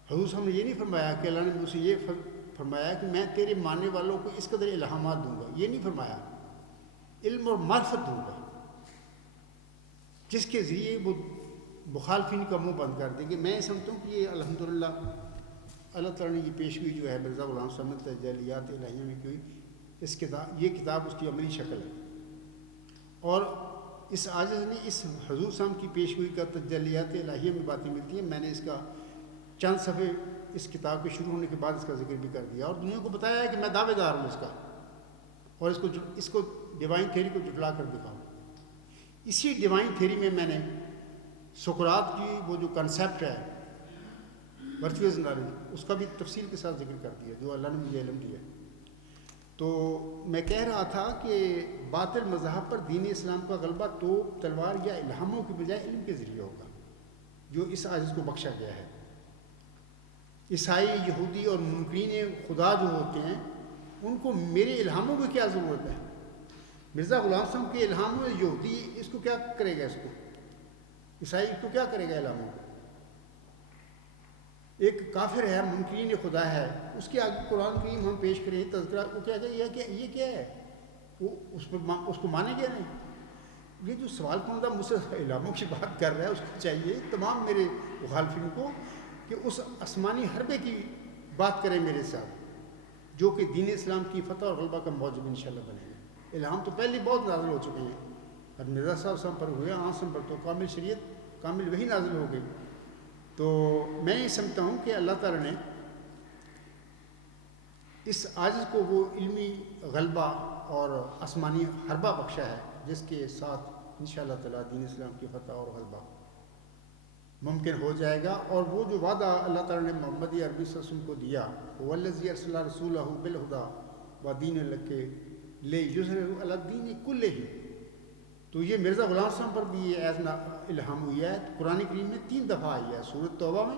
حضور صاحب نے یہ نہیں فرمایا کہ اللہ نے مجھ سے یہ فرمایا کہ میں تیرے ماننے والوں کو اس قدر الہامات دوں گا. یہ نہیں فرمایا، علم اور معرفت دوں گا جس کے ذریعے وہ مخالفین کا منہ بند کر دیں گے. میں سمجھتا ہوں کہ یہ الحمدللہ اللہ تعالیٰ نے یہ پیشگوئی جو ہے مرزا غلام صاحب نے تجلیات الہیہ میں کی، اس کتاب، یہ کتاب اس کی عملی شکل ہے. اور اس عاجز نے اس حضور صاحب کی پیشگوئی کا تجلیات الہیہ میں باتیں ملتی ہیں. میں نے اس کا چند صفحے اس کتاب کے شروع ہونے کے بعد اس کا ذکر بھی کر دیا، اور دنیا کو بتایا ہے کہ میں دعوے دار ہوں اس کا، اور اس کو ڈیوائن تھیوری کو جھٹلا کر دکھاؤں. اسی ڈیوائن تھیوری میں نے سقراط کی وہ جو کنسیپٹ ہے ورچوئل نالج، اس کا بھی تفصیل کے ساتھ ذکر کر دیا جو اللہ نے مجھے علم دیا. تو میں کہہ رہا تھا کہ باطل مذہب پر دین اسلام کا غلبہ توپ تلوار یا الہاموں کی بجائے علم کے ذریعے ہوگا جو اس عاجز کو بخشا گیا ہے. عیسائی، یہودی اور منکرین خدا جو ہوتے ہیں ان کو میرے الہاموں کی کیا ضرورت ہے؟ مرزا غلام صاحب کے الہاموں، یہودی اس کو کیا کرے گا، اس کو عیسائی کو کیا کرے گا الہاموں کو؟ ایک کافر ہے، منکرین خدا ہے، اس کے آگے قرآن کریم ہم پیش کریں تذکرہ، وہ کیا کہ یہ کیا ہے، وہ اس کو مانے گیا نہیں. یہ جو سوال کنندہ مجھ سے الہاموں کی بات کر رہا ہے، اس کو چاہیے تمام میرے مخالفین کو کہ اس آسمانی حربے کی بات کریں میرے ساتھ، جو کہ دین اسلام کی فتح اور غلبہ کا موجب انشاءاللہ بنے گا. الہام تو پہلے بہت نازل ہو چکے ہیں، اور مرزا صاحب پر ہوئے، آسم پر تو کامل شریعت کامل وہی نازل ہو گئی. تو میں یہ سمجھتا ہوں کہ اللہ تعالیٰ نے اس عاجز کو وہ علمی غلبہ اور آسمانی حربہ بخشا ہے، جس کے ساتھ انشاءاللہ تعالیٰ دین اسلام کی فتح اور غلبہ ممکن ہو جائے گا. اور وہ جو وعدہ اللہ تعالیٰ نے محمد عربی صلی اللہ علیہ وسلم کو دیا، والذی ارسل رسولہ بالہدی ودین الحق لیظہرہ علی الدین کلہ، تو یہ مرزا غلام صاحب پر بھی یہ ایز الہام ہوئی ہے. قرآن کریم میں 3 دفعہ آئی ہے، سورۃ توبہ میں،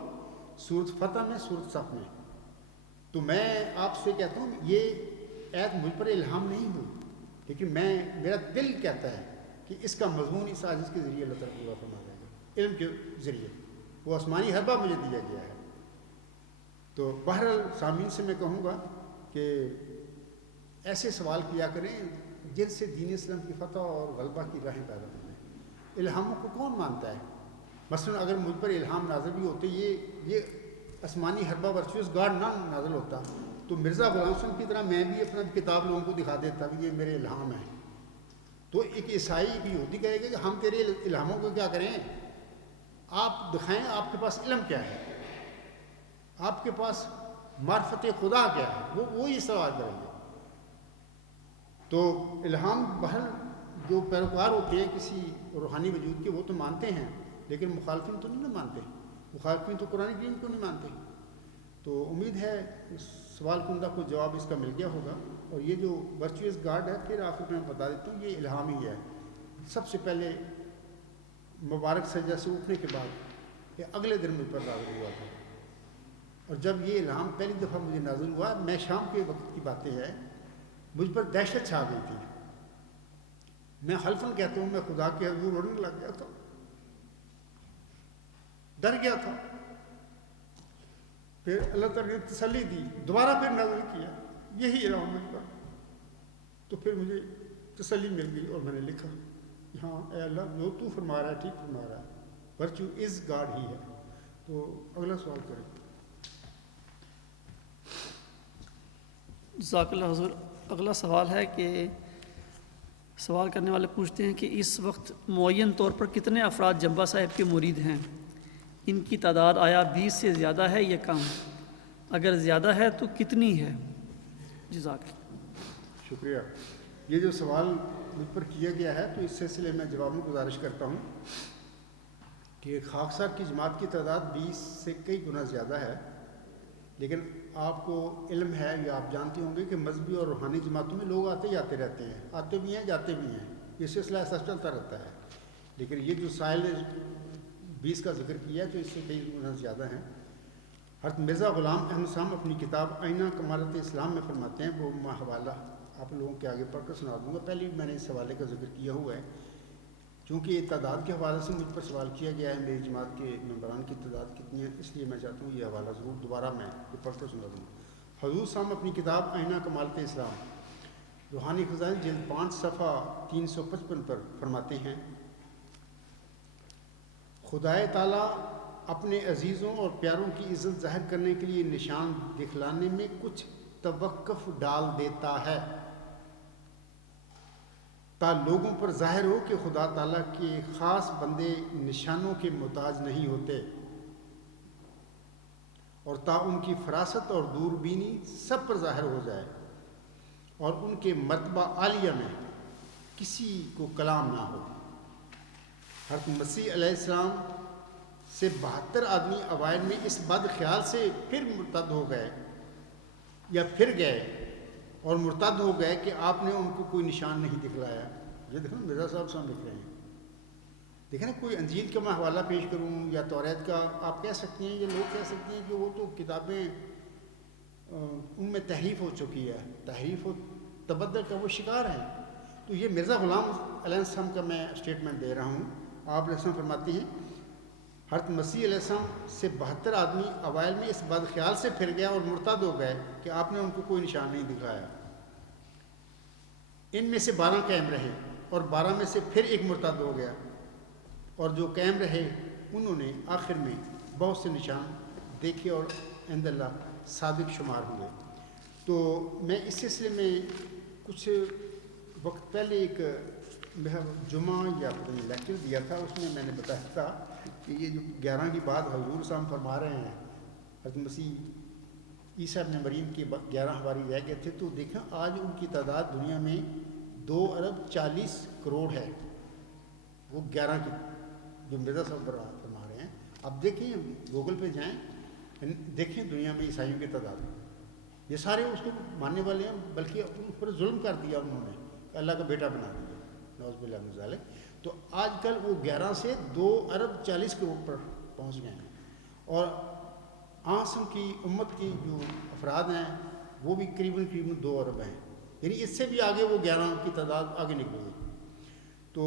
سورۃ فتح میں، سورۃ صف میں. تو میں آپ سے کہتا ہوں یہ ایت مجھ پر الہام نہیں ہوئی، لیکن میرا دل کہتا ہے کہ اس کا مضمون اس عاجز کے ذریعے اللہ تعالیٰ پورا فرما دے گا، علم کے ذریعے. وہ آسمانی حربہ مجھے دیا گیا ہے. تو بہرحال سامعین سے میں کہوں گا کہ ایسے سوال کیا کریں جن سے دین اسلام کی فتح اور غلبہ کی راہیں پیدا ہوئی ہیں. الہاموں کو کون مانتا ہے؟ مثلا اگر مجھ پر الہام نازل بھی ہوتے، یہ آسمانی حربہ ورچوئس گارڈ نہ نازل ہوتا، تو مرزا غلام صاحب کی طرح میں بھی اپنا کتاب لوگوں کو دکھا دیتا کہ یہ میرے الہام ہے. تو ایک عیسائی ایک یہودی کہے گا کہ ہم تیرے الہاموں کو کیا کریں، آپ دکھائیں آپ کے پاس علم کیا ہے، آپ کے پاس معرفت خدا کیا ہے، وہ یہ سوال کریں گے. تو الہام بہر جو پیروکار ہوتے ہیں کسی روحانی وجود کے، وہ تو مانتے ہیں، لیکن مخالفین تو نہیں مانتے. مخالفین تو قرآن کریم کو نہیں مانتے. تو امید ہے سوال کنندہ کو جواب اس کا مل گیا ہوگا. اور یہ جو ورچوئس گارڈ ہے، پھر آخر میں بتا دیتا ہوں، یہ الہام ہی ہے. سب سے پہلے مبارک سجدہ سے اٹھنے کے بعد یہ اگلے دن مجھ پر نازل ہوا تھا. اور جب یہ الہام پہلی دفعہ مجھے نازل ہوا، میں شام کے وقت کی باتیں ہیں، مجھ پر دہشت چھا گئی تھی. میں حلفاً کہتا ہوں، میں خدا کے حضور رونے لگ گیا تھا، ڈر گیا تھا. پھر اللہ تعالیٰ نے تسلی دی، دوبارہ پھر نازل کیا یہی الہام مجھ پر. تو پھر مجھے تسلی مل گئی اور میں نے لکھا، ہاں اے اللہ جو تو فرما رہا ہے ٹھیک فرما رہا ہے، ورچو از گاڈ ہی ہے. تو اگلا سوال کریں. جزاک اللہ حضور. اگلا سوال ہے کہ سوال کرنے والے پوچھتے ہیں کہ اس وقت معین طور پر کتنے افراد جنبہ صاحب کے مرید ہیں؟ ان کی تعداد آیا 20 سے زیادہ ہے یا کم؟ اگر زیادہ ہے تو کتنی ہے؟ جزاک اللہ. شکریہ. یہ جو سوال مجھ پر کیا گیا ہے، تو اس سلسلے میں جواب میں گزارش کرتا ہوں کہ خاکسار کی جماعت کی تعداد 20 سے کئی گنا زیادہ ہے. لیکن آپ کو علم ہے یا آپ جانتے ہوں گے کہ مذہبی اور روحانی جماعتوں میں لوگ آتے جاتے رہتے ہیں، آتے بھی ہیں جاتے بھی ہیں، یہ سلسلہ ایسا چلتا رہتا ہے. لیکن یہ جو سائل نے 20 کا ذکر کیا ہے تو اس سے کئی گنا زیادہ ہیں. حضرت مرزا غلام احمد صاحب اپنی کتاب آئینہ کمالت اسلام میں فرماتے ہیں، وہ میں حوالہ آپ لوگوں کے آگے پڑھ کر سنا دوں گا. پہلے بھی میں نے اس حوالے کا ذکر کیا ہوا ہے، چونکہ یہ تعداد کے حوالے سے مجھ پر سوال کیا گیا ہے میری جماعت کے ممبران کی تعداد کتنی ہے، اس لیے میں چاہتا ہوں یہ حوالہ ضرور دوبارہ میں یہ پڑھ کر سنا دوں گا. حضور صاحب اپنی کتاب آئینہ کمالت اسلام روحانی خزائن جلد 5 صفحہ 355 پر فرماتے ہیں، خدائے تعالیٰ اپنے عزیزوں اور پیاروں کی عزت ظاہر کرنے کے لیے نشان دکھلانے میں کچھ توقف ڈال دیتا ہے تا لوگوں پر ظاہر ہو کہ خدا تعالیٰ کے خاص بندے نشانوں کے محتاج نہیں ہوتے، اور تا ان کی فراست اور دوربینی سب پر ظاہر ہو جائے اور ان کے مرتبہ عالیہ میں کسی کو کلام نہ ہو. حضرت مسیح علیہ السلام سے 72 آدمی اوائل میں اس بد خیال سے پھر مرتد ہو گئے یا پھر گئے اور مرتد ہو گئے کہ آپ نے ان کو کوئی نشان نہیں دکھلایا. یہ دیکھو مرزا صاحب لکھ رہے ہیں. دیکھیں نا، کوئی انجیل کا میں حوالہ پیش کروں یا توریت کا، آپ کہہ سکتے ہیں، یہ لوگ کہہ سکتے ہیں کہ وہ تو کتابیں ان میں تحریف ہو چکی ہے، تحریف و تبدل کا وہ شکار ہیں. تو یہ مرزا غلام علیہ السلام کا میں اسٹیٹمنٹ دے رہا ہوں. آپ علیہ السلام فرماتے ہیں، حضرت مسیح علیہ السلام سے 72 آدمی اوائل میں اس بد خیال سے پھر گیا اور مرتد ہو گئے کہ آپ نے ان کو کوئی نشان نہیں دکھایا۔ ان میں سے 12 قائم رہے اور 12 میں سے پھر ایک مرتد ہو گیا، اور جو قائم رہے انہوں نے آخر میں بہت سے نشان دیکھے اور عند اللہ صادق شمار ہوئے۔ تو میں اس سلسلے میں کچھ وقت پہلے ایک جمعہ یا لیکچر دیا تھا، اس میں میں نے بتایا تھا کہ یہ جو 11 کی بات حضور صاحب فرما رہے ہیں، حضرت مسیح عیسیٰ ابن مریم کے 11 حواری رہ گئے تھے، تو دیکھیں آج ان کی تعداد دنیا میں 2 ارب 40 کروڑ ہے، وہ 11 کی جو مرزا صاحب فرما رہے ہیں۔ اب دیکھیں گوگل پہ جائیں، دیکھیں دنیا میں عیسائیوں کی تعداد، یہ سارے اس کو ماننے والے ہیں، بلکہ ان پر ظلم کر دیا انہوں نے، اللہ کا بیٹا بنا دیا، نعوذ باللہ من ذالک۔ تو آج کل وہ 11 سے 2 ارب 40 کروڑ پر پہنچ گئے ہیں، اور آسم کی امت کی جو افراد ہیں وہ بھی قریباً 2 ارب ہیں، یعنی اس سے بھی آگے وہ 11 کی تعداد آگے نکل گئی۔ تو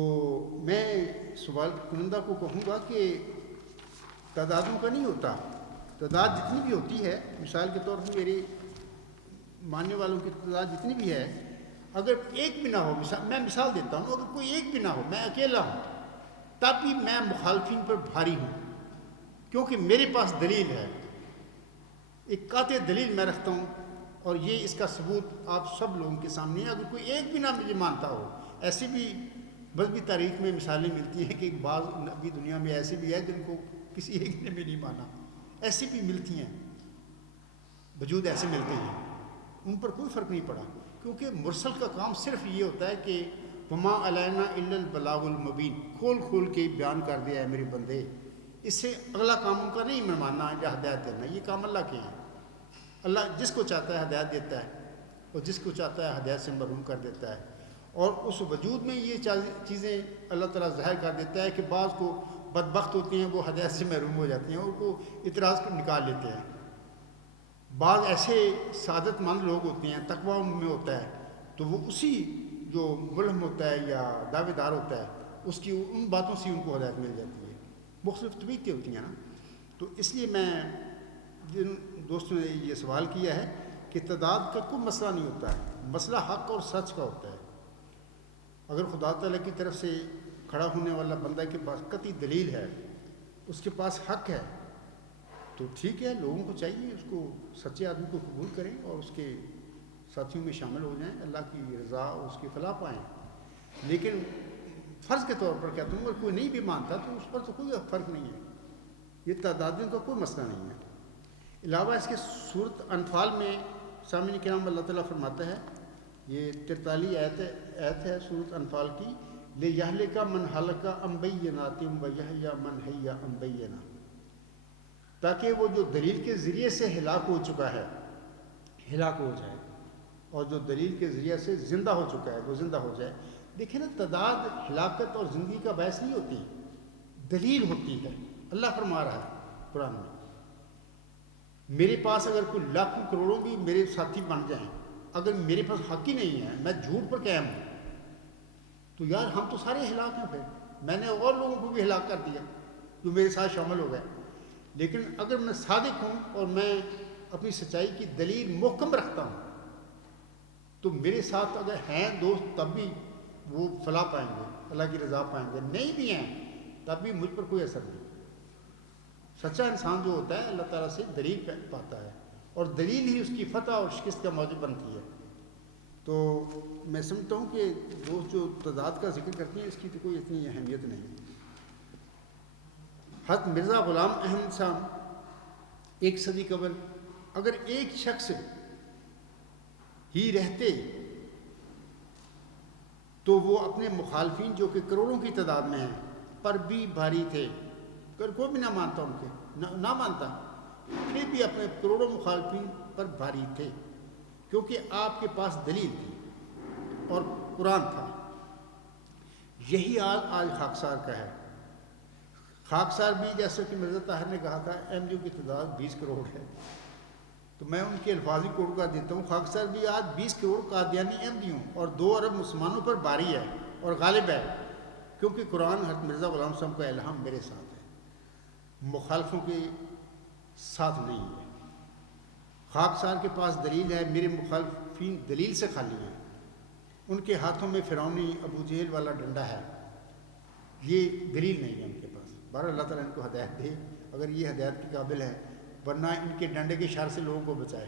میں سوال کنندہ کو کہوں گا کہ تعدادوں کا نہیں ہوتا، تعداد جتنی بھی ہوتی ہے، مثال کے طور پر میرے ماننے والوں کی تعداد جتنی بھی ہے، اگر ایک بھی نہ ہو، میں مثال دیتا ہوں، اگر کوئی ایک بھی نہ ہو، میں اکیلا ہوں، تب بھی میں مخالفین پر بھاری ہوں، کیونکہ میرے پاس دلیل ہے، ایک قاطع دلیل میں رکھتا ہوں، اور یہ اس کا ثبوت آپ سب لوگوں کے سامنے ہے۔ اگر کوئی ایک بھی نہ مجھے مانتا ہو، ایسی بھی مذہبی تاریخ میں مثالیں ملتی ہیں کہ بعض نبی دنیا میں ایسے بھی ہے جن کو کسی ایک نے بھی نہیں مانا، ایسی بھی ملتی ہیں، وجود ایسے ملتے ہیں، ان پر کوئی فرق نہیں پڑا، کیونکہ مرسل کا کام صرف یہ ہوتا ہے کہ وما علینا الا البلاغ المبین، کھول کھول کے بیان کر دیا ہے میرے بندے، اس سے اگلا کام ان کا نہیں ماننا یا ہدایت دینا، یہ کام اللہ کے ہیں۔ اللہ جس کو چاہتا ہے ہدایت دیتا ہے، اور جس کو چاہتا ہے ہدایت سے محروم کر دیتا ہے، اور اس وجود میں یہ چیزیں اللہ تعالیٰ ظاہر کر دیتا ہے کہ بعض کو بدبخت ہوتے ہیں، وہ ہدایت سے محروم ہو جاتے ہیں، اور کو اعتراض کر نکال لیتے ہیں۔ بعض ایسے سعادت مند لوگ ہوتے ہیں، تقویٰ ان میں ہوتا ہے، تو وہ اسی جو ملہم ہوتا ہے یا دعوے دار ہوتا ہے، اس کی ان باتوں سے ان کو ہدایت مل جاتی ہے۔ مختلف طبیعتیں ہوتی ہیں نا، تو اس لیے میں جن دوستوں نے یہ سوال کیا ہے کہ تعداد کا کوئی مسئلہ نہیں ہوتا ہے، مسئلہ حق اور سچ کا ہوتا ہے۔ اگر خدا تعالیٰ کی طرف سے کھڑا ہونے والا بندہ کے پاس قطعی دلیل ہے، اس کے پاس حق ہے، تو ٹھیک ہے، لوگوں کو چاہیے اس کو، سچے آدمی کو قبول کریں اور اس کے ساتھیوں میں شامل ہو جائیں، اللہ کی رضا اور اس کی فلاح پائیں۔ لیکن فرض کے طور پر کہتا ہوں، اگر کوئی نہیں بھی مانتا تو اس پر تو کوئی فرق نہیں ہے، یہ تعدادوں کا کوئی مسئلہ نہیں ہے۔ علاوہ اس کے صورت انفال میں سامعین کرام اللہ تعالیٰ فرماتا ہے، یہ 43 آیت ہے صورت انفال کی، لِيَهْلِكَ مَنْ هَلَكَ عَنْ بَيِّنَاتٍ وَيَحْيَىٰ مَنْ حَيَّ عَنْ بَيِّنَةٍ، تاکہ وہ جو دلیل کے ذریعے سے ہلاک ہو چکا ہے ہلاک ہو جائے، اور جو دلیل کے ذریعے سے زندہ ہو چکا ہے وہ زندہ ہو جائے۔ دیکھیں نا، تعداد ہلاکت اور زندگی کا باعث نہیں ہوتی، دلیل ہوتی ہے۔ اللہ فرما رہا ہے قرآن میں، میرے پاس اگر کوئی لاکھوں کروڑوں بھی میرے ساتھی بن جائیں، اگر میرے پاس حق ہی نہیں ہے، میں جھوٹ پر قائم ہوں، تو یار ہم تو سارے ہلاک ہیں، پھر میں نے اور لوگوں کو بھی ہلاک کر دیا جو میرے ساتھ شامل ہو گئے۔ لیکن اگر میں صادق ہوں اور میں اپنی سچائی کی دلیل محکم رکھتا ہوں، تو میرے ساتھ اگر ہیں دوست تب بھی وہ فلاح پائیں گے، اللہ کی رضا پائیں گے، نہیں بھی ہیں تب بھی مجھ پر کوئی اثر نہیں۔ سچا انسان جو ہوتا ہے اللہ تعالیٰ سے دلیل پاتا ہے، اور دلیل ہی اس کی فتح اور شکست کا موجب بنتی ہے۔ تو میں سمجھتا ہوں کہ دوست جو تعداد کا ذکر کرتے ہیں، اس کی تو کوئی اتنی اہمیت نہیں۔ حضرت مرزا غلام احمد صاحب 1 صدی قبل اگر ایک شخص ہی رہتے تو وہ اپنے مخالفین جو کہ کروڑوں کی تعداد میں ہیں پر بھی بھاری تھے، اگر کوئی بھی نہ مانتا ان کے نہ مانتا، پھر بھی اپنے کروڑوں مخالفین پر بھاری تھے، کیونکہ آپ کے پاس دلیل تھی اور قرآن تھا۔ یہی حال آج خاکسار کا ہے۔ خاکسار بھی جیسے کہ مرزا طاہر نے کہا تھا احمدیوں کی تعداد 20 کروڑ ہے، تو میں ان کے الفاظی کوڑ کر دیتا ہوں، خاکسار بھی آج 20 کروڑ قادیانی احمدیوں اور 2 ارب مسلمانوں پر باری ہے اور غالب ہے، کیونکہ قرآن حضرت مرزا غلام صاحب کا الہام میرے ساتھ ہے۔ مخالفوں کے ساتھ نہیں ہے۔ خاکسار کے پاس دلیل ہے، میرے مخالفین دلیل سے خالی ہیں، ان کے ہاتھوں میں فرعونی ابو جہل والا ڈنڈا ہے، یہ دلیل نہیں ہے ان کے پاس۔ بہرحال اللہ تعالیٰ ان کو ہدایت دے اگر یہ ہدایت کے قابل ہے، ورنہ ان کے ڈنڈے کے شر سے لوگوں کو بچائے۔